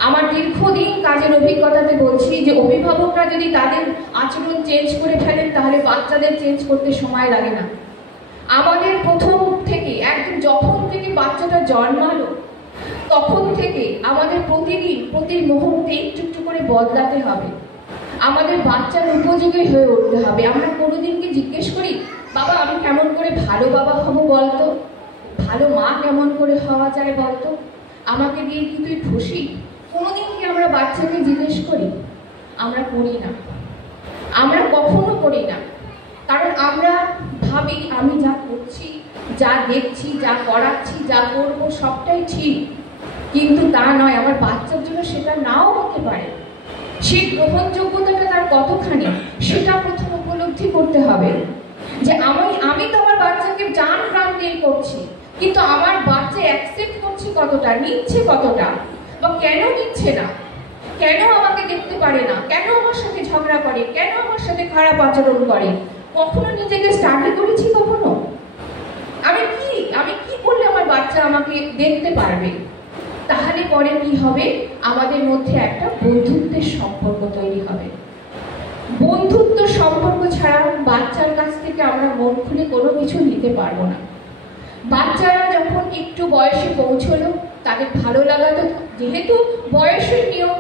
আমার দীর্ঘদিন কাজের অভিজ্ঞতাতে বলছি যে অভিভাবকরা যদি তাদের আচরণ চেঞ্জ করে ফেলেন তাহলে বাচ্চাদের চেঞ্জ করতে সময় লাগে না। আমাদের প্রথম থেকে একদম যখন থেকে বাচ্চাটা জন্মালো তখন থেকে আমাদের প্রতিদিন প্রতি মুহূর্তে একটু একটু করে বদলাতে হবে। আমাদের বাচ্চার উপযোগী হয়ে উঠতে হবে। আমরা কোনোদিন কি জিজ্ঞেস করি বাবা আমি কেমন করে ভালো বাবা হব বলতো, ভালো মা কেমন করে হওয়া যায় বলতো, আমাকে দিয়ে কি তুই খুশি? কোনোদিন কি আমরা বাচ্চাকে জিজ্ঞেস করি? আমরা করি না, আমরা কখনো করি না। কারণ আমরা ভাবি আমি যা করছি, যা দেখছি, যা করাচ্ছি, যা করবো সবটাই ঠিক, কিন্তু তা নয়। আমার বাচ্চার জন্য সেটা নাও হতে পারে। সেই গ্রহণযোগ্যতাটা তার কতখানি সেটা প্রথম উপলব্ধি করতে হবে যে আমি তো আমার বাচ্চাকে জান প্রাণ দিয়ে করছি, কিন্তু আমার বাচ্চা অ্যাকসেপ্ট করছে কতটা, নিচ্ছে কতটা, বা কেন নিচ্ছে না, কেন আমাকে দেখতে পারে না, কেন আমার সাথে ঝগড়া করে, কেন আমার সাথে খারাপ আচরণ করে। কখনো নিজেকে স্টাডি করেছি? কখনো আমি কি করলে আমার বাচ্চা আমাকে দেখতে পারবে? তাহলে পরে কি হবে, আমাদের মধ্যে একটা বন্ধুত্বের সম্পর্ক তৈরি হবে। বন্ধুত্ব সম্পর্ক ছাড়া বাচ্চার কাছ থেকে আমরা মন খুলে কোনো কিছু নিতে পারবো না। বাচ্চারা যখন একটু বয়সে পৌঁছলো তাদের ভালো লাগা তো, যেহেতু বয়সের নিয়ম,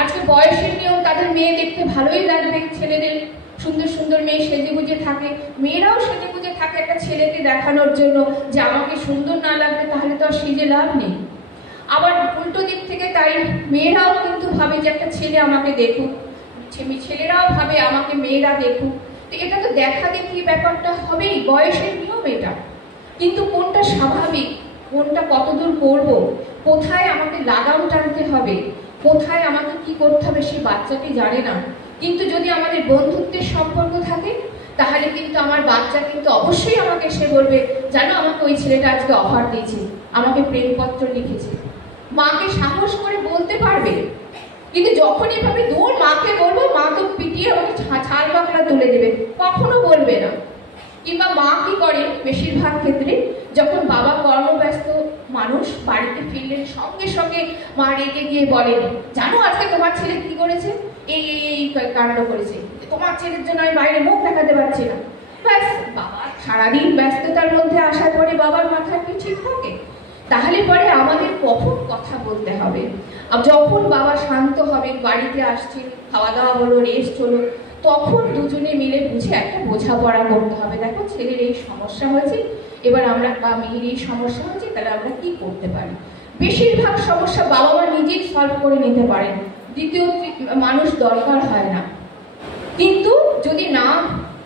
আজকে বয়সের নিয়ম, তাদের মেয়ে দেখতে ভালোই লাগবে। ছেলেদের সুন্দর সুন্দর মেয়ে সেজে গুজে থাকে, মেয়েরাও সেজে গুজে থাকে একটা ছেলেকে দেখানোর জন্য যে আমাকে সুন্দর না লাগবে তাহলে তো আর সেজে লাভ নেই। আবার উল্টো দিক থেকে তাই মেয়েরাও কিন্তু ভাবে যে একটা ছেলে আমাকে দেখুক, ছেলেরাও ভাবে আমাকে মেয়েরা দেখুক। তো এটা তো দেখা দেখি ব্যাপারটা হবেই, বয়সের নিয়ম এটা। কিন্তু কোনটা স্বাভাবিক, কোনটা কতদূর করব, কোথায় আমাকে লাগাম টানতে হবে, কোথায় আমাকে কি করতে হবে সে বাচ্চাটি জানে না। কিন্তু যদি আমাদের বন্ধুত্বের সম্পর্ক থাকে তাহলে কিন্তু আমার বাচ্চা কিন্তু অবশ্যই আমাকে সে বলবে জানো আমাকে ওই ছেলেটা আজকে অফার দিয়েছে, আমাকে প্রেমপত্র লিখেছে। মাকে সাহস করে বলতে পারবে। কিন্তু যখন এভাবে দৌড় মাকে বলবো, মা তো পিটিয়ে আমাকে ছাল বাকলা তুলে দেবে, কখনো বলবে না। কিংবা মা কি করে বেশিরভাগ ক্ষেত্রে, যখন বাবা কর্মব্যস্ত মানুষ বাড়িতে ফিরলেন সঙ্গে সঙ্গে মা রেগে গিয়ে বলেন জানো আজকে তোমার ছেলে কি করেছে, এই কাণ্ড করেছে, তোমার ছেলের জন্য আমি বাইরে মুখ দেখাতে পারছি না। ব্যাস, বাবা সারাদিন ব্যস্ততার মধ্যে আসার পরে বাবার মাথায় কি ঠিক থাকে? তাহলে পরে আমাদের কখন কথা বলতে হবে, যখন বাবা শান্ত হবেন, বাড়িতে আসছেন, খাওয়া দাওয়া হলো, রেস্ট হলো, তখন দুজনে মিলে বুঝে একটা বোঝাপড়া করতে হবে। দেখো ছেলের এই সমস্যা হয়েছে, এবার আমরা, বা মেয়ের এই সমস্যা হয়েছে, তাহলে আমরা কি করতে পারি। বেশিরভাগ সমস্যা বাবা মা নিজেই সলভ করে নিতে পারেন, দ্বিতীয় মানুষ দরকার হয় না। কিন্তু যদি না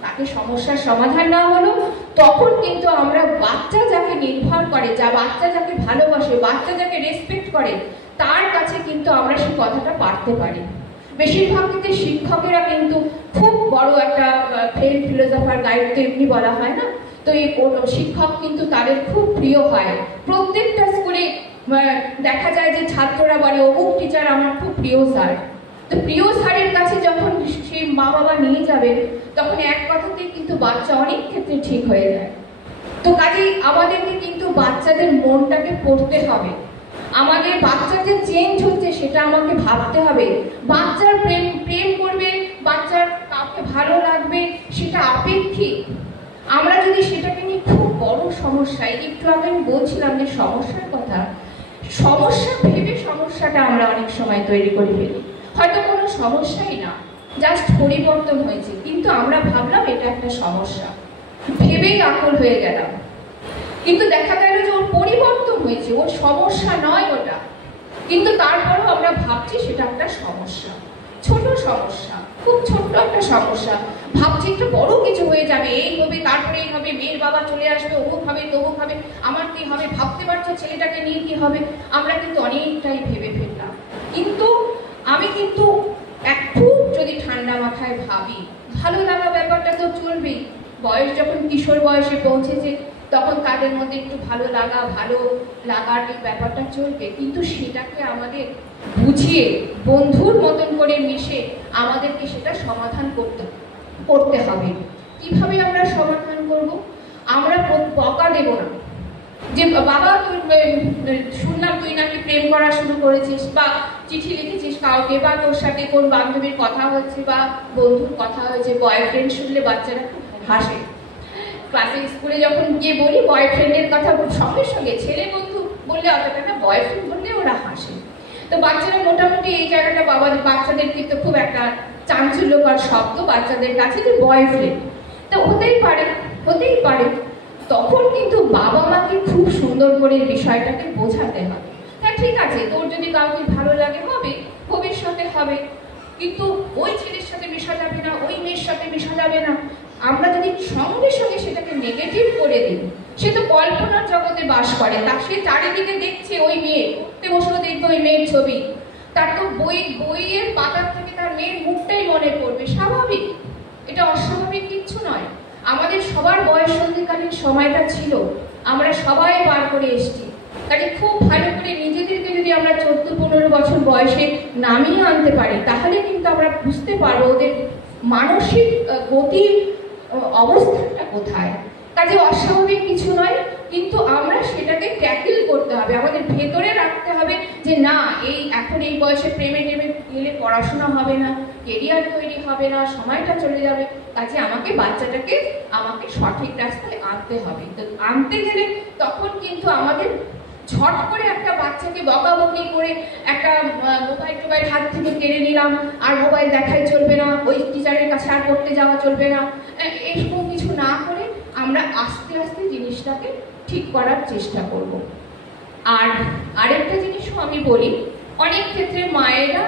তাকে সমস্যার সমাধান না হলো, তখন কিন্তু আমরা বাচ্চা যাকে নির্ভর করে, যা বাচ্চা যাকে ভালোবাসে, বাচ্চা যাকে রেসপেক্ট করে, তার কাছে কিন্তু আমরা সেই কথাটা পারতে পারি। বেশিরভাগ ক্ষেত্রে শিক্ষকেরা কিন্তু খুব বড় একটা ফ্রেন্ড, ফিলোসফার, গাইড তো এমনি বলা হয় না, তো এই শিক্ষক কিন্তু তাদের খুব প্রিয় হয়। প্রত্যেকটা স্কুলে দেখা যায় যে ছাত্ররা বলে অমুক টিচার আমার খুব প্রিয় স্যার। তো প্রিয় স্যারের কাছে যখন সেই মা বাবা নিয়ে যাবেন তখন এক কথাতেই কিন্তু বাচ্চা অনেক ক্ষেত্রে ঠিক হয়ে যায়। তো কাজেই আমাদেরকে কিন্তু বাচ্চাদের মনটাকে পড়তে হবে। আমাদের বাচ্চা যে চেঞ্জ হচ্ছে সেটা আমাকে ভাবতে হবে। বাচ্চার প্রেম করবে, বাচ্চার কাউকে ভালো লাগবে, সেটা আপেক্ষিক। আমরা যদি সেটাকে নিয়ে খুব বড় সমস্যা, একটু আগে আমি বলছিলাম যে সমস্যার কথা, সমস্যা ভেবে সমস্যাটা আমরা অনেক সময় তৈরি করে ফেলি। হয়তো কোনো সমস্যাই না, জাস্ট পরিবর্তন হয়েছে, কিন্তু আমরা ভাবলাম এটা একটা সমস্যা, ভেবেই আকুল হয়ে গেলাম। কিন্তু দেখা গেল যে ওর পরিবর্তন হয়েছে, ওর সমস্যা নয় ওটা, কিন্তু তারপরেও আমরা ভাবছি সেটা একটা সমস্যা। ছোট সমস্যা, খুব ছোট্ট একটা সমস্যা, ভাবছি একটু বড় কিছু হয়ে যাবে, এই হবে তারপরে এই হবে, মেয়ের বাবা চলে আসবে, অমুক হবে তমুক হবে, আমার কি হবে, ভাবতে পারছো ছেলেটাকে নিয়ে কি হবে। আমরা কিন্তু অনেকটাই ভেবে ফেললাম। কিন্তু আমি কিন্তু একটু যদি ঠান্ডা মাথায় ভাবি, ভালো লাগা ব্যাপারটা তো চলবেই। বয়স যখন কিশোর বয়সে পৌঁছেছে তখন তাদের মধ্যে একটু ভালো লাগার এই ব্যাপারটা চলবে, কিন্তু সেটাকে আমাদের বুঝিয়ে বন্ধুর মতন করে মিশে আমাদেরকে সেটা সমাধান করতে হবে। কিভাবে আমরা সমাধান করব? আমরা বকা দেব না যে বাবা শুনলাম তুই নাকি প্রেম করা শুরু করেছিস, বা চিঠি লিখেছিস কাউকে, বা তোর সাথে কোন বান্ধবীর কথা হচ্ছে বা বন্ধুর কথা হয়েছে। বয়ফ্রেন্ড শুনলে বাচ্চারা খুব হাসে। ক্লাসে স্কুলে যখন গিয়ে বলি বয়ফ্রেন্ডের কথা, সঙ্গে সঙ্গে ছেলে বন্ধু বললে অতটা না, বয়ফ্রেন্ড বললে ওরা হাসে। তো বাচ্চারা মোটামুটি এই জায়গাটা বাচ্চাদের কিন্তু খুব একটা চাঞ্চল্যকর শব্দ বাচ্চাদের কাছে, যে বয়ফ্রেন্ড। তো হতেই পারে। তখন কিন্তু বাবা মাকে খুব সুন্দর করে বিষয়টাকে বোঝাতে হবে। হ্যাঁ ঠিক আছে, তোর যদি কাউকে ভালো লাগে হবে, ভবিষ্যতে হবে, কিন্তু ওই ছেলের সাথে মেশা যাবে না, ওই মেয়ের সাথে মেশা যাবে না। আমরা যদি সঙ্গে সঙ্গে সেটাকে নেগেটিভ করে দিই, সে তো কল্পনার জগতে বাস করে, তার সে চারিদিকে দেখছে ওই মেয়ে, বসে দেখবে ওই মেয়ের ছবি, তার তো বইয়ের পাতার থেকে তার মেয়ের মুখটাই মনে পড়বে। স্বাভাবিক, এটা অস্বাভাবিক কিচ্ছু নয়। আমাদের সবার বয়স সন্ধিকালীন সময়টা ছিল, আমরা সবাই পার করে এসেছি। কাজে খুব ভালো করে নিজেদেরকে যদি আমরা 14-15 বছর বয়সে নামিয়ে আনতে পারি, তাহলে কিন্তু আমরা বুঝতে পারবো ওদের মানসিক গতির অবস্থানটা কোথায়। কাজে অস্বাভাবিক কিছু নয়, কিন্তু আমরা সেটাকে ট্যাকেল করতে হবে, আমাদের ভেতরে রাখতে হবে যে না, এখন এই বয়সে প্রেমে গেলে পড়াশোনা হবে না, কেরিয়ার তৈরি হবে না, সময়টা চলে যাবে। কাজে বাচ্চাটাকে আমাকে সঠিক রাস্তায় আনতে হবে। তো আনতে গেলে তখন কিন্তু আমাদের ঝট করে একটা বাচ্চাকে বকাবকি করে একটা মোবাইল হাত থেকে কেড়ে নিলাম, আর মোবাইল দেখাই চলবে না, ওই টিচারের কাছে আর পড়তে যাওয়া চলবে না, এরকম কিছু না করে আমরা আস্তে আস্তে জিনিসটাকে ঠিক করার চেষ্টা করব। আর আরেকটা জিনিসও আমি বলি, অনেক ক্ষেত্রে মায়েরা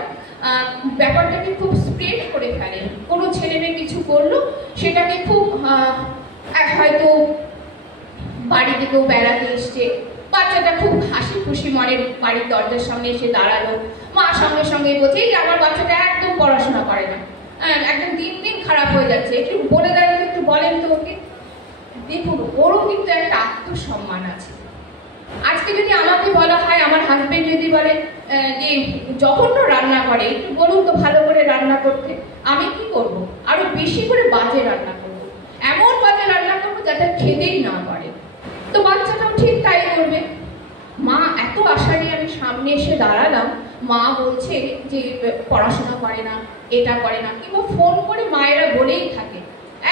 ব্যাপারটাকে খুব স্প্রেড করে ফেলেন। কোনো ছেলে মেয়ে কিছু করলো, সেটাকে খুব হয়তো বাড়িতে কেউ বেড়াতে এসছে, বাচ্চাটা খুব হাসি খুশি মনে বাড়ির দরজার সামনে এসে দাঁড়ালো, মা সঙ্গে সঙ্গে বলছে যে আমার বাচ্চাটা একদম পড়াশোনা করে না, একদম দিন দিন খারাপ হয়ে যাচ্ছে, একটু বলে দেন তো, একটু বলেন তো ওকে। দেখুন, ওরও কিন্তু একটা আত্মসম্মান আছে। আজকে যদি আমাকে বলা হয়, আমার হাজবেন্ড যদি বলে যে জঘন্য রান্না করে, একটু বলুন তো ভালো করে রান্না করতে, আমি কি করব? আরো বেশি করে বাজে রান্না করবো, এমন বাজে রান্না করবো যাতে খেতেই না পারে। তো বাচ্চাটাও ঠিক তাই করবে। মা এত আশা নিয়ে আমি সামনে এসে দাঁড়ালাম, মা বলছে যে পড়াশোনা করে না, এটা করে না, কিংবা ফোন করে মায়েরা বলেই থাকে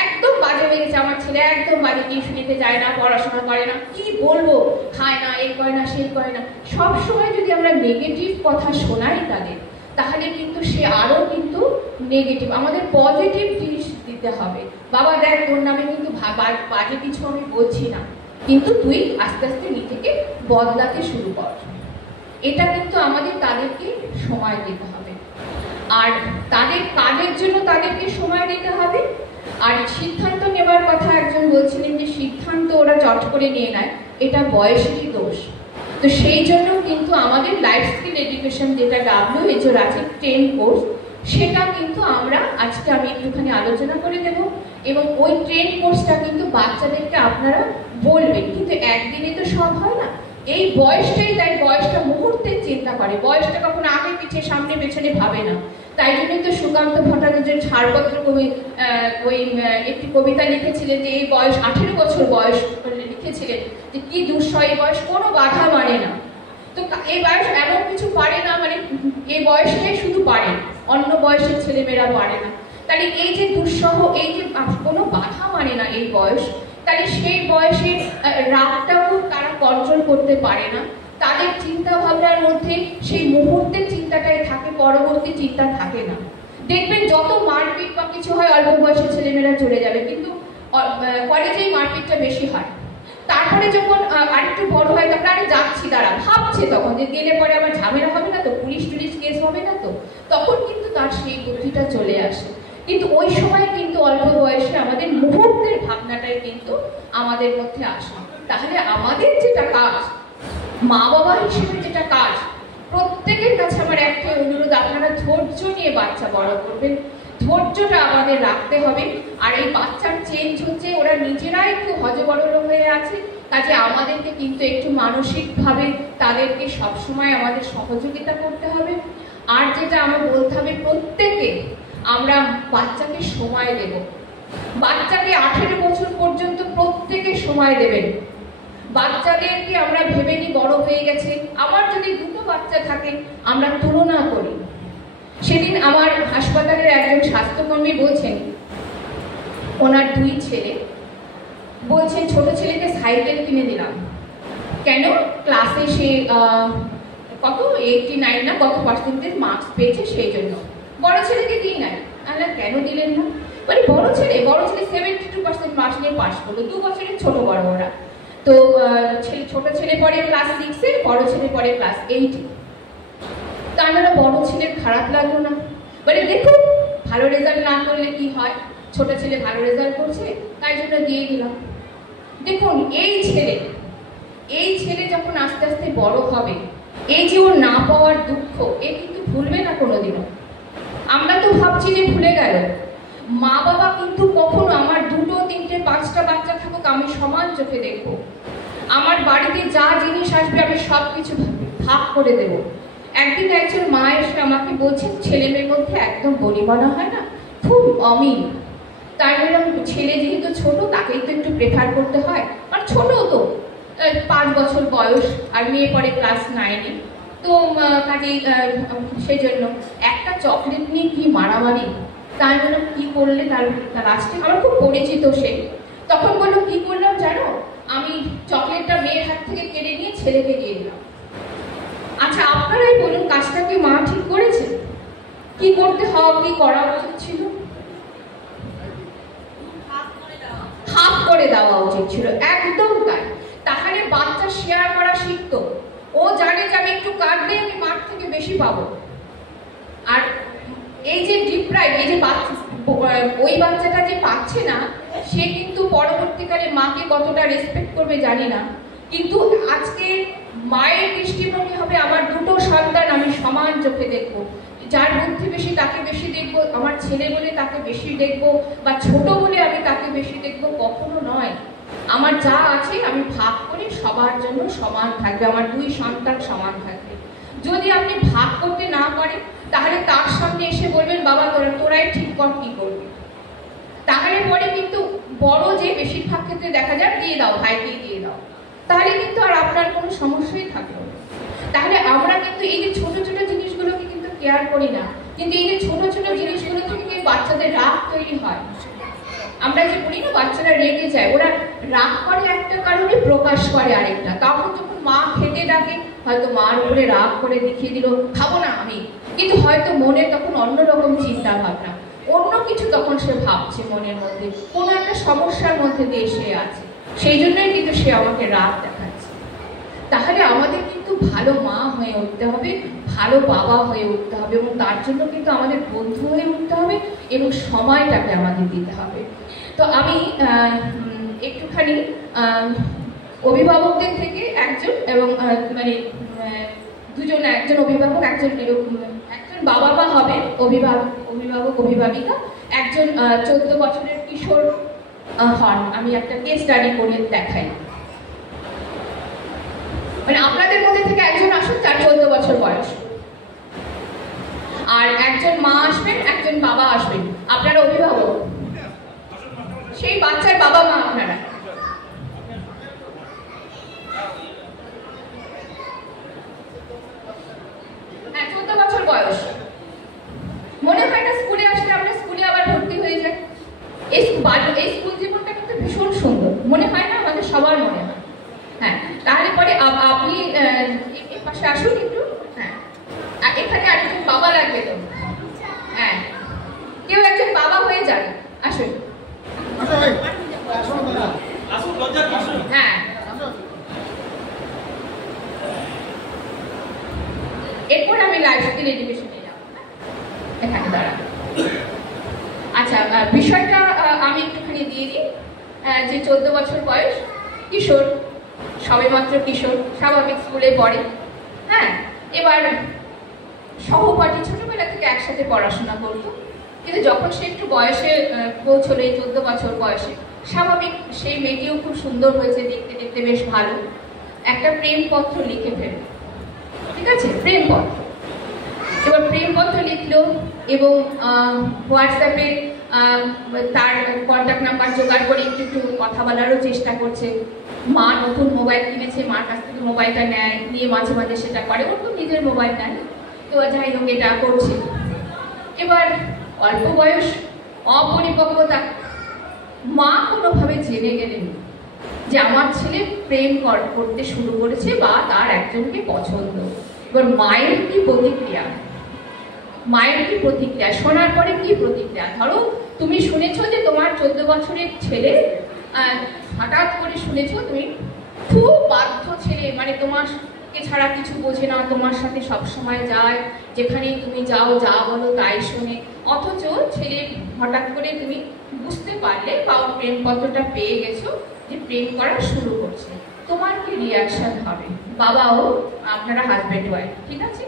একদম বাজে হয়ে গেছে আমার ছেলে, একদম বাজে, টিউশনিতে যায় না, পড়াশোনা করে না, কি বলবো, খায় না, এই করে না, সেই করে না। সবসময় যদি আমরা নেগেটিভ কথা শোনাই তাদের, তাহলে কিন্তু সে আরো কিন্তু নেগেটিভ। আমাদের পজিটিভ জিনিস দিতে হবে। বাবা দেখ, তোর নামে কিন্তু বাজে কিছু আমি বলছি না, কিন্তু তুই আস্তে আস্তে নিজেকে বদলাতে শুরু কর। এটা কিন্তু আমাদের তাদেরকে সময় দিতে হবে। আর তাদের কাজের জন্য তাদেরকে সময় দিতে হবে। আর সিদ্ধান্ত নেবার কথা একজন বলছিলেন যে সিদ্ধান্ত ওরা চট করে নিয়ে নেয়, এটা বয়সেরই দোষ। তো সেই জন্য কিন্তু আমাদের লাইফ স্কিল এডুকেশন, যেটা WHO আছে ট্রেন কোর্স, সেটা কিন্তু আমরা আজকে আমি একটুখানি আলোচনা করে দেব। এবং ওই ট্রেন কোর্সটা কিন্তু বাচ্চাদেরকে আপনারা বলবেন, কিন্তু একদিনে তো সব হয় না। এই বয়সটাই, তাই বয়সটা মুহূর্তের চিন্তা করে, বয়সটা কখনো আগে পিছিয়ে সামনে পেছনে ভাবে না। তাই জন্যই তো সুকান্ত ভট্টাচার্যের ছাড়পত্র কবি ওই একটি কবিতা লিখেছিলেন যে এই বয়স 18 বছর বয়স লিখেছিলেন যে কি দুঃসহ, এই বয়স কোনো বাধা মানে না। তো এই বয়স এমন কিছু পারে না, মানে এই বয়সটাই শুধু পারে, অন্য বয়সের ছেলেমেয়েরা পারে না। তাহলে এই যে দুঃসহ, এই যে কোনো বাধা মানে না এই বয়স, তাহলে সেই বয়সে রাগটাও তারা কন্ট্রোল করতে পারে না। তাদের চিন্তা ভাবনার মধ্যে সেই মুহূর্তের চিন্তাটাই থাকে, পরবর্তী চিন্তা থাকে না। দেখবেন যত মারপিট বা কিছু হয়, অল্প বয়সের ছেলেমেয়েরা চলে যাবে, কিন্তু কলেজেই মারপিটটা বেশি হয়। তারপরে যখন আরেকটু বড় হয় তখন আরে যাচ্ছি দাঁড়া ভাবছে, তখন যে গেলে পরে আবার ঝামেলা হবে না তো, পুলিশ টুলিশ কেস হবে না তো, তখন কিন্তু তার সেই বুদ্ধিটা চলে আসে। কিন্তু ওই সময় কিন্তু অল্প বয়সে আমাদের মুহূর্তের ভাবনাটাই কিন্তু আমাদের মধ্যে আসে। তাহলে আমাদের যেটা কাজ, মা বাবা হিসেবে যেটা কাজ, প্রত্যেকের কাছে আমার একটাই অনুরোধ, আপনারা ধৈর্য নিয়ে বাচ্চা বড় করবেন, ধৈর্যটা আমাদের রাখতে হবে। আর এই বাচ্চার চেঞ্জ হচ্ছে, ওরা নিজেরাই একটু হজবরল হয়ে আছে, কাজে আমাদেরকে কিন্তু একটু মানসিকভাবে তাদেরকে সবসময় আমাদের সহযোগিতা করতে হবে। আর যেটা আমার বলতে হবে, প্রত্যেকে আমরা বাচ্চাকে সময় দেব, বাচ্চাকে 18 বছর পর্যন্ত প্রত্যেকে সময় দেবেন। বাচ্চাদেরকে আমরা ভেবে নিই বড় হয়ে গেছে, আমার যদি 2টো বাচ্চা থাকে আমরা তুলনা করি। সেদিন আমার হাসপাতালের একজন স্বাস্থ্যকর্মী বলছেন ওনার 2 ছেলে, বলছেন ছোট ছেলেকে সাইকেল কিনে দিলাম, কেন? ক্লাসে সে কত 89 না কত পার্সেন্টেজ মার্কস পেয়েছে সেই জন্য। বড় ছেলেকে দিই নাই। আল্লাহ কেন দিলেন না? মানে বড় ছেলে 72% মার্কস নিয়ে পাস করলো, 2 বছরের ছোট বড় ওরা। তো ছোট ছেলে পড়ে ক্লাস 6-এ, বড় ছেলে পড়ে ক্লাস 8-এ। তার মানে বড় ছেলের খারাপ লাগলো না? মানে দেখুন ভালো রেজাল্ট না করলে কি হয়, ছোট ছেলে ভালো রেজাল্ট করছে তাই জন্য দিয়ে দিলাম। দেখুন এই ছেলে যখন আস্তে আস্তে বড় হবে, এই যে ওর না পাওয়ার দুঃখ, এ কিন্তু ভুলবে না কোনোদিনও। আমরা তো ভাবছি যে ভুলে গেল, মা বাবা কিন্তু কখনো আমার 2টো 3টে 5টা বাচ্চা থাকুক আমি সমান চোখে দেখবো, আমার বাড়িতে যা জিনিস আসবে আমি সবকিছু ভাগ করে দেব। একদিন একজন মা এসে আমাকে বলছেন ছেলে মেয়ের মধ্যে একদম বনিবনা হয় না, খুব অমিল। তাই বললাম ছেলে যেহেতু ছোট তাকেই তো একটু প্রেফার করতে হয়, আর ছোট তো 5 বছর বয়স, আর মেয়ে পড়ে ক্লাস 9-এ, তো কাজেই সেই জন্য একটা চকলেট নিয়ে কি মারামারি। তাই বললাম কি করলে? তার লাস্টে আমার খুব পরিচিত সে, তখন বললো কি করলাম জানো, আমি চকলেটটা মেয়ের হাত থেকে কেড়ে নিয়ে ছেলেকে দিয়ে দিলাম। আচ্ছা আপনারাই বলুন কাজটা কি মা ঠিক করেছে? কি করতে হবে, কি করা উচিত ছিল? হাফ করে দেওয়া উচিত ছিল, একদম তাই। তাহলে বাচ্চা শেয়ার করা শিখতো, ও জানে যে আমি একটু কাটলে আমি মার থেকে বেশি পাবো। আর এই যে ডিপ্রাইভ, এই যে ওই বাচ্চাটা যে পাচ্ছে না, সে কিন্তু পরবর্তীকালে মাকে কতটা রেসপেক্ট করবে জানি না, কিন্তু আজকে মায়ের দৃষ্টিভঙ্গি হবে আমার 2টো সন্তান আমি সমান চোখে দেখবো, যার বুদ্ধি বেশি তাকে বেশি দেখবো, আমার ছেলে বলে তাকে বেশি দেখবো, বা ছোট বলে আমি তাকে বেশি দেখবো, কখনো নয়। আমার যা আছে আমি ভাগ করে সবার জন্য সমান থাকবে, আমার 2 সন্তান সমান থাকবে। যদি আপনি ভাগ করতে না পারেন তাহলে তার সামনে এসে বলবেন বাবা তোরাই ঠিক কর কি করবি, তাহলে পরে কিন্তু বড় যে বেশিরভাগ ক্ষেত্রে দেখা যায় দিয়ে দাও ভাইকেই দিয়ে দাও, তাহলে কিন্তু আর আপনার কোনো সমস্যাই থাকলো না। তাহলে আমরা কিন্তু এই যে ছোট ছোট জিনিসগুলোকে কিন্তু কেয়ার করি না, কিন্তু এই যে ছোট ছোট জিনিসগুলো থেকে বাচ্চাদের রাগ তৈরি হয়। আমরা যে বলি না বাচ্চারা রেগে যায়, ওরা রাগ করে একটা কারণে, প্রকাশ করে আরেকটা। তখন যখন মা খেতে ডাকে হয়তো মার উপরে রাগ করে দেখিয়ে দিল খাবো না আমি, কিন্তু হয়তো মনে তখন অন্যরকম চিন্তা ভাবনা, অন্য কিছু তখন সে ভাবছে মনের মধ্যে, কোনো একটা সমস্যার মধ্যে দিয়ে সে আছে, সেই জন্যই কিন্তু সে আমাকে রাগ দেখাচ্ছে। তাহলে আমাদের কিন্তু ভালো মা হয়ে উঠতে হবে, ভালো বাবা হয়ে উঠতে হবে, এবং তার জন্য কিন্তু আমাদের বন্ধু হয়ে উঠতে হবে এবং সময়টাকে আমাদের দিতে হবে। তো আমি একটুখানি অভিভাবকদের থেকে একজন এবং মানে দুজন, একজন অভিভাবক একজন বাবা মা হবে, অভিভাবক অভিভাবিকা, একজন 14 বছরের কিশোর হন, আমি একটা কেস স্টাডি করে দেখাই। মানে আপনাদের মধ্যে থেকে একজন আসুন যার 14 বছর বয়স, আর একজন মা আসবেন, একজন বাবা আসবেন, আপনারা অভিভাবক, সেই বাচ্চার বাবা মা আপনারা। হ্যাঁ 14 বছর বয়স, মনে হয় না স্কুলে আসলে আমরা স্কুলে আবার ভর্তি হয়ে যাই। এই স্কুল জীবনটা কিন্তু ভীষণ সুন্দর, মনে হয় না? আমাদের সবার মনে হয়। হ্যাঁ তাহলে পরে আপনি এর পাশে আসুন একটু। হ্যাঁ এখানে আরেকজন বাবা লাগবে তো, হ্যাঁ কেউ একজন বাবা হয়ে যান, আসুন। হ্যাঁ এরপর আমি লাইফ স্কিল এডুকেশনে যাব, এখানে দাঁড়াবো। আচ্ছা, বিষয়টা আমি একটুখানি দিয়ে দিই যে 14 বছর বয়স, কিশোর, সবেমাত্র কিশোর, স্বাভাবিক স্কুলে পড়ে। হ্যাঁ, এবার সহপাঠী ছোটবেলা থেকে একসাথে পড়াশোনা করতো, কিন্তু যখন সে একটু বয়সে পৌঁছলো, এই 14 বছর বয়সে, স্বাভাবিক সেই মেয়েটিও খুব সুন্দর হয়েছে, দেখতে দেখতে বেশ ভালো, একটা প্রেমপত্র লিখে ফেলল। ঠিক আছে, প্রেমপত্র। এবার প্রেমপত্র লিখলো এবং হোয়াটসঅ্যাপে তার কন্ট্যাক্ট নাম্বার জোগাড় করে একটু একটু কথা বলারও চেষ্টা করছে। মা নতুন মোবাইল কিনেছে, মার কাছ থেকে মোবাইলটা নেয়, নিয়ে মাঝে মাঝে সেটা করে, ওর তো নিজের মোবাইল নেয়, তো যাই হোক এটা করছে। এবার অল্প বয়স, অপরিপক্কতা, মা কোনোভাবে জেনে গেলেন যে আমার ছেলে প্রেম করতে শুরু করেছে বা তার একজনকে পছন্দ। এবার মায়ের কি প্রতিক্রিয়া, মায়ের কি প্রতিক্রিয়া, শোনার পরে কি প্রতিক্রিয়া? ধরো তুমি শুনেছো যে তোমার 14 বছরের ছেলে, হঠাৎ করে শুনেছো তুমি খুব বাধ্য ছেলে, মানে তোমাকে ছাড়া কিছু বোঝে না, তোমার সাথে সবসময় যায়, যেখানেই তুমি যাও যা বলো তাই শোনে, অথচ ছেলে হঠাৎ করে তুমি বুঝতে পারলে বা প্রেমপত্রটা পেয়ে গেছো যে প্রেম করা শুরু করছে, তোমার কি রিয়াকশন হবে? বাবাও, আপনারা হাজব্যান্ড ওয়াইফ, ঠিক আছে?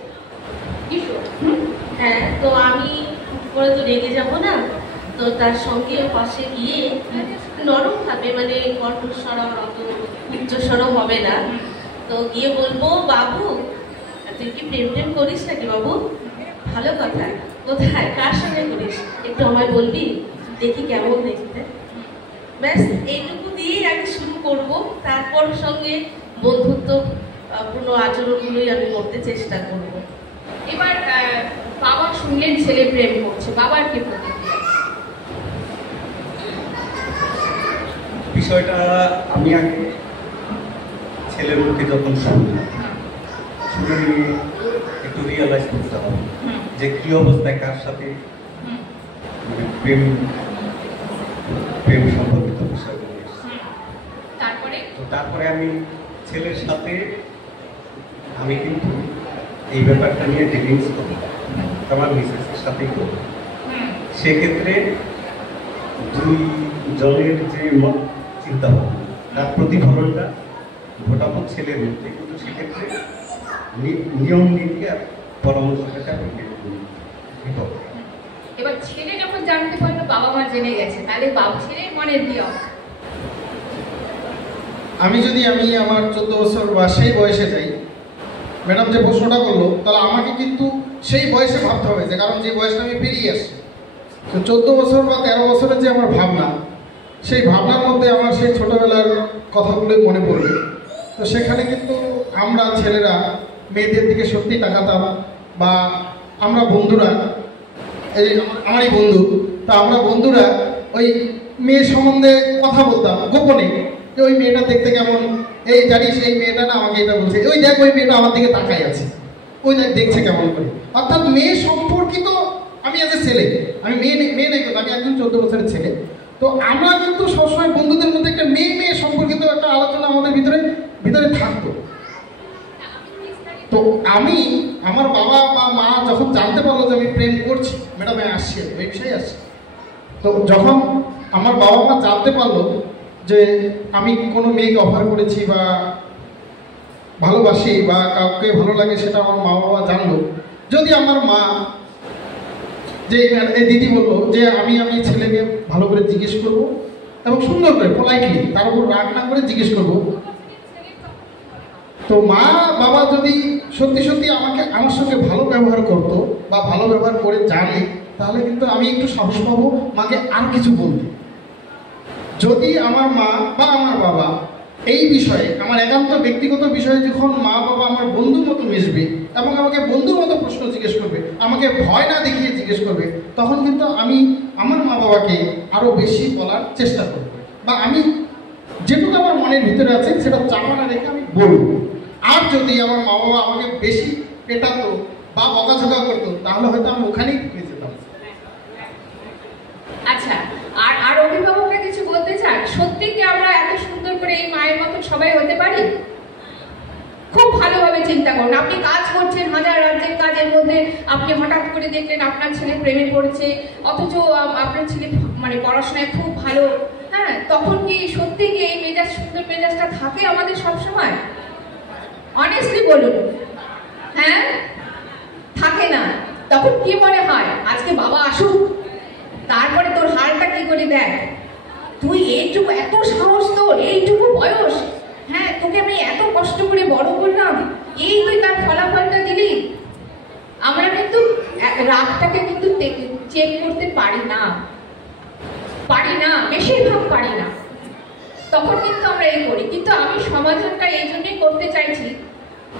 হ্যাঁ, তো আমি পরে তো রেগে যাবো না, তো তার সঙ্গে পাশে গিয়ে নরম ভাবে, মানে কণ্ঠস্বর অত উচ্চস্বর হবে না, তো গিয়ে বলবো, বাবু তুই কি প্রেম টেম করিস নাকি বাবু? ভালো কথা, কোথায়, কার সঙ্গে করিস, একটু আমায় বলবি, দেখি কেমন দেখতে। ব্যাস এইটুকু দিয়েই আগে শুরু করব, তারপর সঙ্গে বন্ধুত্ব পূর্ণ আচরণগুলোই আমি করতে চেষ্টা করব। এবার বাবা শুনলেন ছেলে প্রেম করছে, বাবার কি প্রতিক্রিয়া? বিষয়টা আমি আগে ছেলের মুখে যখন শুনে নিয়ে একটু রিয়েলাইজ করতে হবে যে কি অবস্থায় কার সাথে প্রেম সম্পর্কিত বিষয়গুলো। তারপরে আমি ছেলের সাথে আমি কিন্তু এই ব্যাপারটা নিয়ে ডিলিংস করবো, আমার মিসেসের সাথেই করবো। সেক্ষেত্রে দুই জনের যে চিন্তা ভাবনা, তার প্রতিফলনটা ঘটাবো ছেলের মধ্যে, কিন্তু সেক্ষেত্রে নিয়ম নীতি আর পরামর্শটা এবার ছেলে যখন জানতে পারলো বাবা মা জেনে গেছে, তাহলে ছেলের মনের কি হবে? আমি আমার 14 বছর বা সেই বয়সে যাই, ম্যাডাম যে প্রশ্নটা করলো, তাহলে আমাকে কিন্তু সেই বয়সে ভাবতে হবে, যে কারণ যে বয়সটা আমি পেরিয়ে আসছি, তো 14 বছর বা 13 বছরের যে আমার ভাবনা, সেই ভাবনার মধ্যে আমার সেই ছোটবেলার কথাগুলোই মনে পড়বে। তো সেখানে কিন্তু আমরা ছেলেরা মেয়েদের দিকে সত্যি তাকাতাম, বা আমরা বন্ধুরা, এই আমারই বন্ধু, তা আমরা বন্ধুরা ওই মেয়ে সম্বন্ধে কথা বলতাম গোপনে, যে ওই মেয়েটা দেখতে কেমন, এই জানিস এই মেয়েটা না আমাকে এটা বলছে, ওই দেখ ওই মেয়েটা আমার দিকে তাকাই আছে, ওই দেখ দেখছে কেমন করে। অর্থাৎ মেয়ে সম্পর্কিত আমি আজ ছেলে, আমি মেয়ে নেই, আমি একজন 14 বছরের ছেলে। তো আমরা কিন্তু সবসময় বন্ধুদের মধ্যে একটা মেয়ে সম্পর্কিত একটা আলোচনা আমাদের ভিতরে থাকতো। তো আমি আমার বাবা বা মা যখন জানতে পারলো যে আমি প্রেম করছি, ম্যাডাম আসছি, ওই বিষয়ে আসছি, তো যখন আমার বাবা মা জানতে পারলো যে আমি কোনো মেয়েকে অফার করেছি বা ভালোবাসি বা কাউকে ভালো লাগে, সেটা আমার মা বাবা জানলো। যদি আমার মা যে এই দিদি বললো যে আমি ছেলেকে ভালো করে জিজ্ঞেস করবো এবং সুন্দর করে পোলাইটলি, তার উপর রাগ না করে জিজ্ঞেস করবো, তো মা বাবা যদি সত্যি সত্যি আমার সঙ্গে ভালো ব্যবহার করতো বা ভালো ব্যবহার করে জানে, তাহলে কিন্তু আমি একটু সাহস পাবো মাকে আর কিছু বলতে। যদি আমার মা বা আমার বাবা এই বিষয়ে, আমার একান্ত ব্যক্তিগত বিষয়ে যখন মা বাবা আমার বন্ধুর মতো মিশবে এবং আমাকে বন্ধুর মতো প্রশ্ন জিজ্ঞেস করবে, আমাকে ভয় না দেখিয়ে জিজ্ঞেস করবে, তখন কিন্তু আমি আমার মা বাবাকে আরও বেশি বলার চেষ্টা করব, বা আমি যেটুকু আমার মনের ভিতরে আছে সেটা চাপা না রেখে আমি বলব। আর যদি আমার মা বাবা আমাকে বেশি পেটাতো বা বকাঝকা করতো, তাহলে হয়তো আমি ওখানেই থেকে যেতাম। আচ্ছা, আর অভিভাবকরা কিছু বলতে চান? সত্যি কি আমরা এত সুন্দর করে এই মায়ের মতো সবাই হতে পারি? খুব ভালোভাবে চিন্তা করুন। আপনি কাজ করছেন হাজার রাজ্যে, আপনি হঠাৎ করে দেখলেন আপনার ছেলে প্রেমে পড়েছে, অথচ আপনার ছেলে মানে পড়াশোনায় খুব ভালো, হ্যাঁ, তখন কি সত্যি কি এই মেজাজ, সুন্দর মেজাজটা থাকে আমাদের সবসময়? অনেস্টলি বলুন, হ্যাঁ, থাকে না। তখন কি মনে হয় আজকে বাবা আসুক, তারপরে তোর হালটা কি করে দেখ, তুই এইটুকু, এত সাহস তোর, এইটুকু বয়স, হ্যাঁ, তোকে আমি এত কষ্ট করে বড় করলাম, এই তুই তার ফলাফলটা দিলি। আমরা কিন্তু রাগটাকে কিন্তু চেক করতে পারি না, বেশিরভাগ পারি না। তখন কিন্তু আমরা এই করি। কিন্তু আমি সমাধানটা এই জন্যই করতে চাইছি,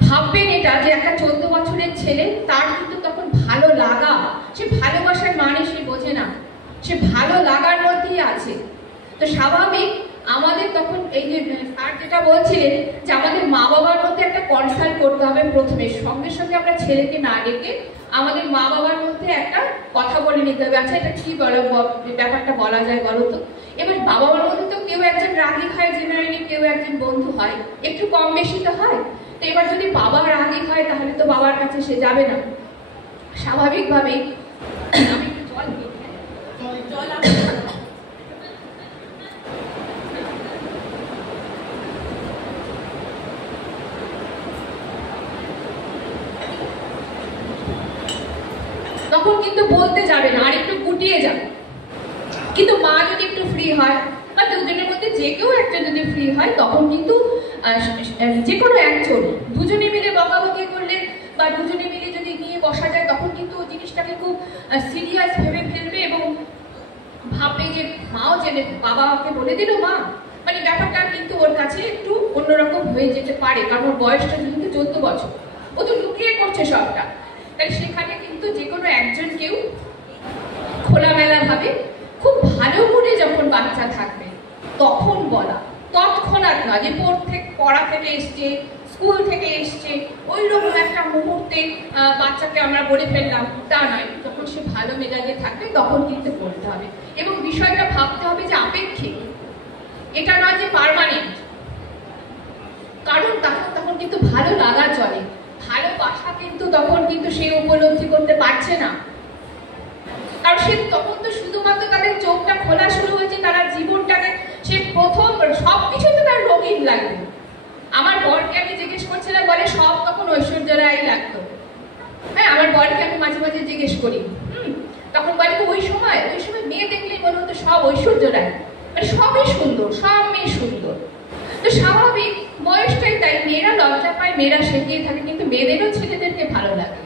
ভাববেন এটা যে একটা 14 বছরের ছেলে, তার কিন্তু তখন ভালো লাগা, সে ভালোবাসার মানে সে বোঝে না, সে ভালো লাগার মধ্যেই আছে। তো স্বাভাবিক আমাদের তখন এই যে স্যার যেটা বলছিলেন যে আমাদের মা বাবার মধ্যে একটা কনসাল্ট করতে হবে প্রথমে, সঙ্গে সঙ্গে আমরা ছেলেকে না ডেকে আমাদের মা বাবার মধ্যে একটা কথা বলে নিতে হবে। আচ্ছা এটা কি ব্যাপারটা বলা যায় বলো তো। এবার বাবা মার মধ্যে তো কেউ একজন রাগী হয় জেনারেলি, কেউ একজন বন্ধু হয়, একটু কম বেশি তো হয়। তো এবার যদি বাবা রাগী হয় তাহলে তো বাবার কাছে সে যাবে না, স্বাভাবিকভাবেই। আমি একটু জল খেয়ে, জল তখন কিন্তু বলতে যাবে না, আর একটু গুটিয়ে যাবে। কিন্তু মা যদি একটু ফ্রি হয় বা দুজনের মধ্যে যে কেউ একজন যদি ফ্রি হয়, তখন কিন্তু যে কোনো একজন দুজনে মিলে বকাবকি করলে বা দুজনে মিলে যদি নিয়ে বসা যায়, তখন কিন্তু ওই জিনিসটাকে খুব সিরিয়াস ভেবে ফেলবে এবং ভাববে যে মাও জেনে, বাবাকে বলে দিল মা, মানে ব্যাপারটা কিন্তু ওর কাছে একটু অন্যরকম হয়ে যেতে পারে, কারণ ওর বয়সটা যেহেতু 14 বছর, ও তো লুকিয়ে করছে সবটা। তাই সেখানে কিন্তু যে কোনো একজন কেউ খোলামেলা ভাবে খুব ভালো করে যখন বাচ্চা থাকবে তখন বলা, তৎক্ষণাৎ না যে পড়া থেকে এসছে, স্কুল থেকে এসছে, ওই রকম একটা মুহূর্তে বাচ্চাকে আমরা বলে ফেললাম, তা নয়। যখন সে ভালো মেজাজে থাকবে তখন কিন্তু বলতে হবে এবং বিষয়টা ভাবতে হবে যে আপেক্ষিক, এটা নয় যে পার্মানেন্ট। কারণ তখন কিন্তু ভালো লাগা চলে, ভালোবাসা কিন্তু তখন কিন্তু সে উপলব্ধি করতে পারছে না, কারণ সে তখন তো শুধুমাত্র তাদের চোখটা খোলা শুরু হয়েছে, তারা জীবনটাকে সে প্রথম সবকিছু তো তার রঙিন লাগবে। আমার বরকে আমি জিজ্ঞেস করছিলাম, বলে সব তখন ঐশ্বর্য রায় লাগতো। হ্যাঁ, আমার বরকে আমি মাঝে মাঝে জিজ্ঞেস করি, তখন বলে তো ওই সময় মেয়ে দেখলেই মনে হতো সব ঐশ্বর্য রায়, মানে সবই সুন্দর, সব মেয়ে সুন্দর। তো স্বাভাবিক বয়সটাই তাই, মেয়েরা লজ্জা পায়, মেয়েরা শেখিয়ে থাকে, কিন্তু মেয়েদেরও ছেলেদেরকে ভালো লাগে।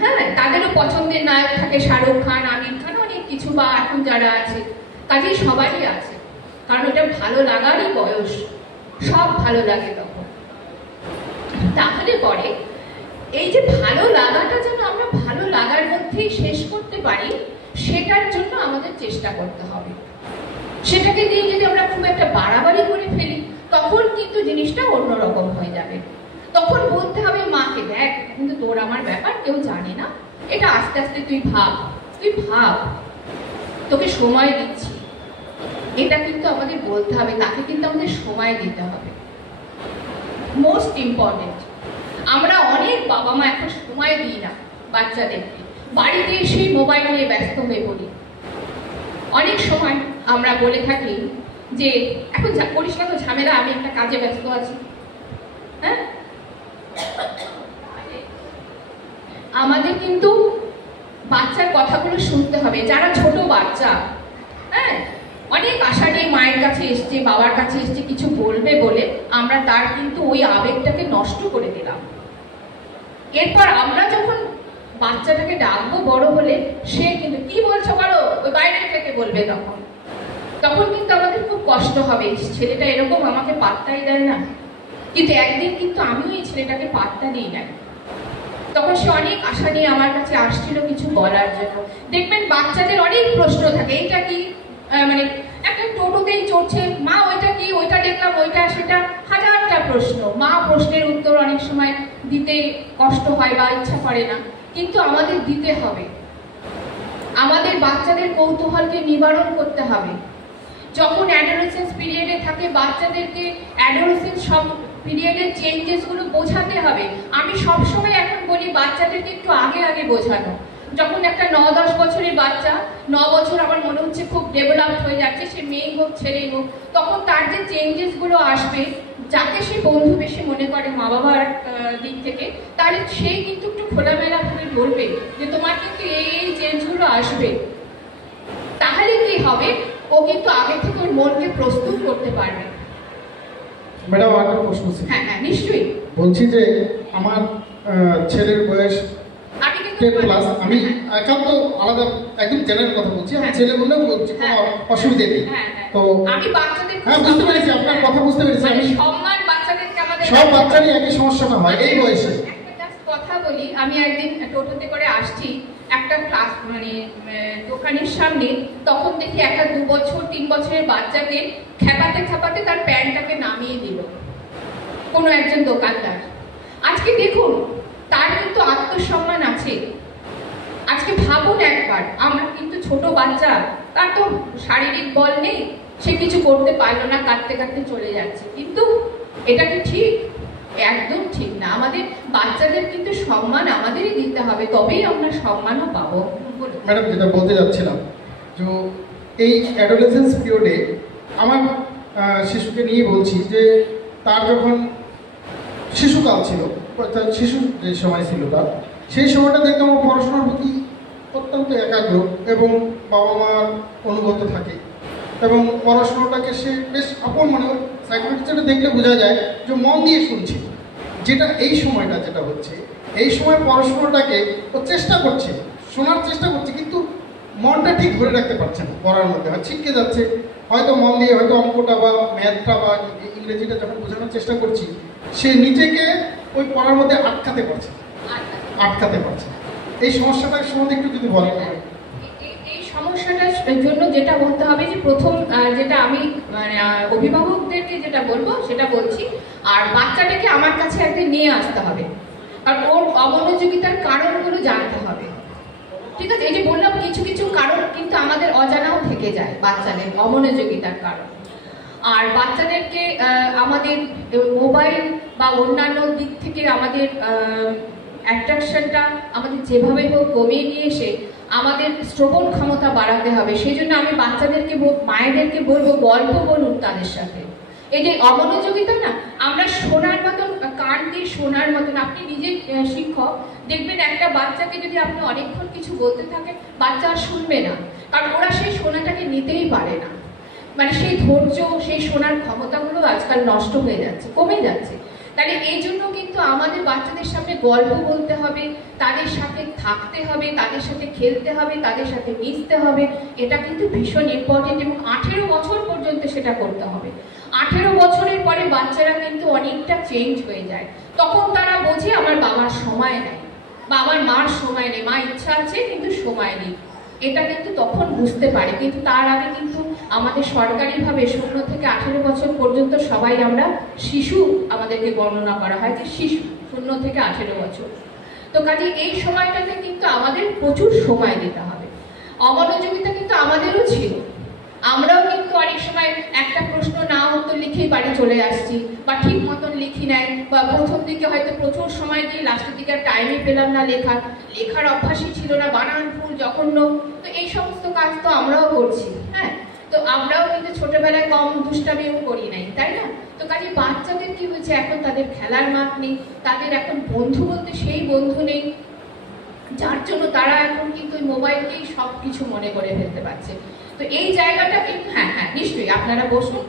হ্যাঁ, তাদেরও পছন্দের নায়ক থাকে, শাহরুখ খান, আমির খান, অনেক কিছু, বা এখন যারা আছে, কাজেই সবারই আছে, কারণ এটা ভালো লাগারই বয়স, সব ভালো লাগে তখন। তাহলে পরে এই যে ভালো লাগাটা যেন আমরা ভালো লাগার মধ্যেই শেষ করতে পারি, সেটার জন্য আমাদের চেষ্টা করতে হবে। সেটাকে দিয়ে যদি আমরা খুব একটা বাড়াবাড়ি করে ফেলি, তখন কিন্তু জিনিসটা অন্যরকম হয়ে যাবে। তখন বলতে হবে মাকে, দেখ কিন্তু তোর আমার ব্যাপার কেউ জানে না, এটা আস্তে আস্তে তুই ভাব, তোকে সময় দিচ্ছি, এটা কিন্তু আমাদের বলতে হবে, তাকে কিন্তু আমাদের সময় দিতে হবে। মোস্ট ইম্পর্টেন্ট, আমরা অনেক বাবা মা এখন সময় দিই না বাচ্চাদেরকে, বাড়িতে এসে মোবাইল নিয়ে ব্যস্ত হয়ে পড়ি। অনেক সময় আমরা বলে থাকি যে এখন করিস না তো ঝামেলা, আমি একটা কাজে ব্যস্ত আছি। হ্যাঁ, আমাদের কিন্তু বাচ্চার কথাগুলো শুনতে হবে। যারা ছোট বাচ্চা, হ্যাঁ, অনেক আশা নিয়ে মায়ের কাছে এসছে, বাবার কাছে এসছে কিছু বলবে বলে, আমরা তার কিন্তু ওই আবেগটাকে নষ্ট করে দিলাম। এরপর আমরা যখন বাচ্চাটাকে ডাকবো বড় হলে, সে কিন্তু কি বলছো বলো, ওই বাইরে থেকে বলবে, তখন কিন্তু আমাদের খুব কষ্ট হবে, ছেলেটা এরকম আমাকে পাত্তাই দেয় না। কিন্তু একদিন কিন্তু আমিও এই ছেলেটাকে পাত্তা দিই নাই, তখন সে অনেক আশা নিয়ে আমার কাছে আসছিল কিছু বলার জন্য। দেখবেন বাচ্চাদের অনেক প্রশ্ন থাকে, এইটা কি, মানে একটা টোটোতেই চড়ছে, মা ওইটা কি, ওইটা দেখলাম, ওইটা সেটা, হাজারটা প্রশ্ন। মা প্রশ্নের উত্তর অনেক সময় দিতে কষ্ট হয় বা ইচ্ছা করে না, কিন্তু আমাদের দিতে হবে। আমাদের বাচ্চাদের কৌতূহলকে নিবারণ করতে হবে। যখন অ্যাডোলেসেন্স পিরিয়ডে থাকে বাচ্চাদেরকে, অ্যাডোলেসেন্স সব পিরিয়ডের চেঞ্জেসগুলো বোঝাতে হবে। আমি সবসময় এখন বলি বাচ্চাদেরকে একটু আগে লাগে বোঝানো। যখন একটা 9-10 বছরের বাচ্চা, 9 বছর আমার মনে হচ্ছে খুব ডেভেলপড হয়ে যাচ্ছে, সে মেয়ে হোক ছেলেই হোক, তখন তার যে চেঞ্জেসগুলো আসবে, যাকে সে বন্ধু বেশি মনে করে মা বাবার দিক থেকে, তাহলে সে কিন্তু একটু খোলামেলা ভাবে বলবে যে তোমার কিন্তু এই চেঞ্জগুলো আসবে। তাহলে কি হবে, ও কিন্তু আগে থেকে ওর মনকে প্রস্তুত করতে পারবে। ম্যাডাম একটা প্রশ্ন ছিল। হ্যাঁ হ্যাঁ নিশ্চয়ই। বলছি যে আমার ছেলের বয়স 10+, আমি একান্ত আলাদা একদম জেনারেল কথা বলছি, আমি ছেলে বললেও বলছি কোনো অসুবিধা নেই। তো আমি বাচ্চাদের হ্যাঁ বুঝতে পেরেছি, আপনার কথা বুঝতে পেরেছি। আমি সম্মান বাচ্চাদেরকে, আমাদের সব বাচ্চারই একই সমস্যাটা হয় এই বয়সে। একটা জাস্ট কথা বলি, আমি একদিন টোটোতে করে আসছি একটা ক্লাস মানে দোকানের সামনে, তখন দেখি একটা 2 বছর 3 বছরের বাচ্চাকে খেপাতে খেপাতে তার প্যান্টটাকে নামিয়ে দিল কোনো একজন দোকানদার। আজকে দেখুন তার কিন্তু আত্মসম্মান আছে। আজকে ভাবুন একবার, আমরা কিন্তু ছোট বাচ্চা, তার তো শারীরিক বল নেই, সে কিছু করতে পারলো না, কাঁদতে কাঁদতে চলে যাচ্ছে, কিন্তু এটা কি ঠিক? একদম ঠিক না। আমাদের বাচ্চাদের কিন্তু সম্মান আমাদেরই দিতে হবে, তবেই আমরা সম্মানও পাবো। ম্যাডাম যেটা বলতে যাচ্ছিলাম, যে এই অ্যাডোলেসেন্স পিরিয়ডে আমার শিশুকে নিয়ে বলছি যে তার যখন শিশুকাল ছিল, শিশু যে সময় ছিল তার, সেই সময়টা দেখতাম ও পড়াশোনার প্রতি অত্যন্ত একাগ্র এবং বাবা মার অনুগত থাকে এবং পড়াশোনাটাকে সে বেশ আপন মনে, সাইকোলজিস্টটা দেখলে বোঝা যায় যে মন দিয়ে শুনছে। যেটা এই সময়টা যেটা হচ্ছে, এই সময় পড়াশোনাটাকে ও চেষ্টা করছে, শোনার চেষ্টা করছে, কিন্তু মনটা ঠিক ধরে রাখতে পারছে না, পড়ার মধ্যে হয় ছিটকে যাচ্ছে। হয়তো মন দিয়ে হয়তো অঙ্কটা বা ম্যাথটা বা ইংরেজিটা যখন বোঝানোর চেষ্টা করছি, সে নিজেকে ওই পড়ার মধ্যে আটকাতে পারছে। এই সমস্যাটার সম্বন্ধে একটু যদি বলেন। এই সমস্যাটার জন্য যেটা বলতে হবে যে প্রথম যেটা আমি মানে অভিভাবকদেরকে যেটা বলবো সেটা বলছি, আর বাচ্চাটাকে আমার কাছে একদিন নিয়ে আসতে হবে, আর ওর অমনোযোগিতার কারণগুলো জানতে হবে। ঠিক আছে, এই যে বললাম কিছু কিছু কারণ কিন্তু আমাদের অজানাও থেকে যায়, বাচ্চাদের অমনোযোগিতার কারণ। আর বাচ্চাদেরকে আমাদের মোবাইল বা অন্যান্য দিক থেকে আমাদের অ্যাট্রাকশনটা আমাদের যেভাবে হোক কমিয়ে নিয়ে এসে আমাদের শ্রবণ ক্ষমতা বাড়াতে হবে। সেই জন্য আমি বাচ্চাদেরকে মায়েদেরকে বলবো গল্প বলুন তাদের সাথে। এই যে অমনোযোগিতা না, আমরা শোনার মতন, কান দিয়ে শোনার মতন, আপনি নিজে শিক্ষক দেখবেন একটা বাচ্চাকে যদি আপনি অনেকক্ষণ কিছু বলতে থাকেন, বাচ্চা আর শুনবে না, কারণ ওরা সেই শোনাটাকে নিতেই পারে না। মানে সেই ধৈর্য, সেই শোনার ক্ষমতাগুলো আজকাল নষ্ট হয়ে যাচ্ছে, কমে যাচ্ছে। তাহলে এই জন্য কিন্তু আমাদের বাচ্চাদের সামনে গল্প বলতে হবে, তাদের সাথে থাকতে হবে, তাদের সাথে খেলতে হবে, তাদের সাথে মিশতে হবে। এটা কিন্তু ভীষণ ইম্পর্টেন্ট এবং 18 বছর পর্যন্ত সেটা করতে হবে। 18 বছরের পরে বাচ্চারা কিন্তু অনেকটা চেঞ্জ হয়ে যায়। তখন তারা বোঝে আমার বাবার সময় নেই বা আমার মার সময় নেই, মা ইচ্ছা আছে কিন্তু সময় নেই, এটা কিন্তু তখন বুঝতে পারে। কিন্তু তার আগে কিন্তু আমাদের সরকারিভাবে 0 থেকে 18 বছর পর্যন্ত সবাই আমরা শিশু আমাদেরকে বর্ণনা করা হয় যে শিশু 0 থেকে 18 বছর। তো কাজে এই সময়টাতে কিন্তু আমাদের প্রচুর সময় দিতে হবে। অমনোযোগিতা কিন্তু আমাদেরও ছিল, আমরাও কিন্তু অনেক সময় একটা প্রশ্ন না উত্তর লিখেই বাড়ি চলে আসছি, বা ঠিক মতন লিখি নাই, বা প্রথম দিকে হয়তো প্রচুর সময় দিয়ে লাস্টের দিকে টাইমই পেলাম না, লেখার অভ্যাসই ছিল না, বানান ভুল, জঘন্য। তো এই সমস্ত কাজ তো আমরাও করছি। হ্যাঁ, তো আমরাও কিন্তু ছোটবেলায় কম দুষ্টামিও করি নাই, তাই না? তো কাজে বাচ্চাদের কি হয়েছে, এখন তাদের খেলার মাঠ নেই, তাদের এখন বন্ধু বলতে সেই বন্ধু নেই, যার জন্য তারা এখন কিন্তু মোবাইলকেই সব কিছু মনে করে ফেলতে পারছে। তো এই জায়গাটা কিন্তু হ্যাঁ নিশ্চয়ই আপনারা বসুন,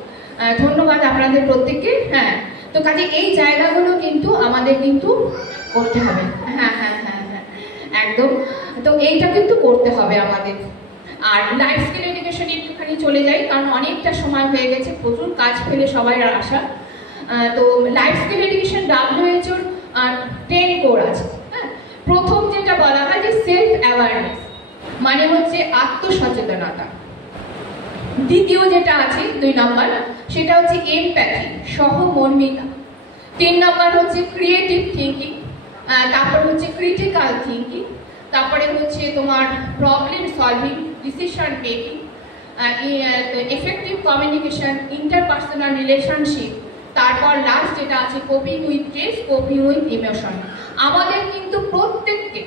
ধন্যবাদ আপনাদের প্রত্যেককে। হ্যাঁ, তো কাজে এই জায়গাগুলো কিন্তু আমাদের কিন্তু করতে হবে। হ্যাঁ একদম, তো এইটা কিন্তু করতে হবে আমাদের। আর লাইফ স্কিল এডুকেশন একটুখানি চলে যাই, কারণ অনেকটা সময় হয়ে গেছে, প্রচুর কাজ ফেলে সবাই আসা। তো life skill education WHO 10 core আছে। হ্যাঁ, প্রথম যেটা বলা হয় যে সেলফ অ্যাওয়ারনেস, মানে হচ্ছে আত্মসচেতনতা। দ্বিতীয় যেটা আছে 2 নম্বর, সেটা হচ্ছে এমপ্যাথি, সহমর্মিতা। 3 নম্বর হচ্ছে ক্রিয়েটিভ থিঙ্কিং, তারপর হচ্ছে ক্রিটিক্যাল থিঙ্কিং, তারপরে হচ্ছে তোমার problem solving, decision making, effective communication, interpersonal relationship, তারপর লাস্ট যেটা আছে coping with stress, coping with emotion. আমাদের কিন্তু প্রত্যেককে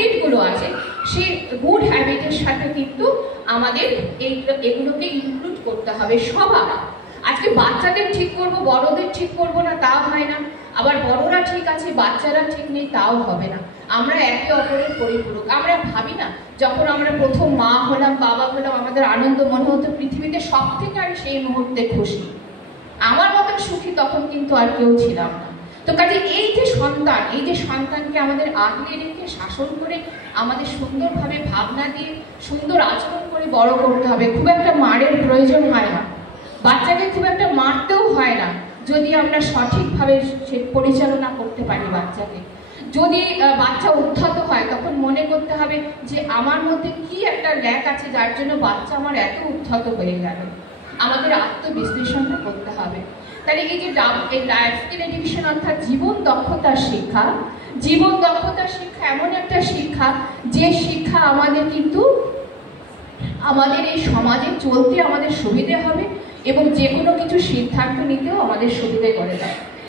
হ্যাবিটগুলো আছে সেই গুড হ্যাবিটের সাথে কিন্তু আমাদের এগুলোকে ইনক্লুড করতে হবে সবার। আজকে বাচ্চাদের ঠিক করব, বড়দের ঠিক করব না তা হয় না, আবার বড়রা ঠিক আছে বাচ্চারা ঠিক নেই তাও হবে না। আমরা একে অপরের পরিপূরক। আমরা ভাবি না যখন আমরা প্রথম মা হলাম, বাবা হলাম, আমাদের আনন্দ মনে হতো পৃথিবীতে সব থেকে আমি সেই মুহূর্তে খুশি, আমার মতন সুখী তখন কিন্তু আর কেউ ছিলাম না। তো কাজে এই যে সন্তানকে আমাদের আগলে রেখে শাসন করে আমাদের সুন্দরভাবে ভাবনা দিয়ে সুন্দর আচরণ করে বড় করতে হবে। খুব একটা মারের প্রয়োজন হয় না, বাচ্চাকে খুব একটা মারতেও হয় না যদি আমরা সঠিকভাবে সে পরিচালনা করতে পারি বাচ্চাকে। যদি বাচ্চা উদ্ধত হয় তখন মনে করতে হবে যে আমার মধ্যে কি একটা ল্যাক আছে যার জন্য বাচ্চা আমার এত উদ্ধত হয়ে গেল। আমাদের আত্মবিশ্লেষণটা করতে হবে। তাহলে এই যে লাইফ স্কিল এডুকেশন অর্থাৎ জীবন দক্ষতার শিক্ষা এমন একটা শিক্ষা যে শিক্ষা আমাদের কিন্তু আমাদের এই সমাজে চলতে আমাদের সুবিধে হবে এবং যে কোনো কিছু সিদ্ধান্ত নিতেও আমাদের সুবিধে করে দেয়।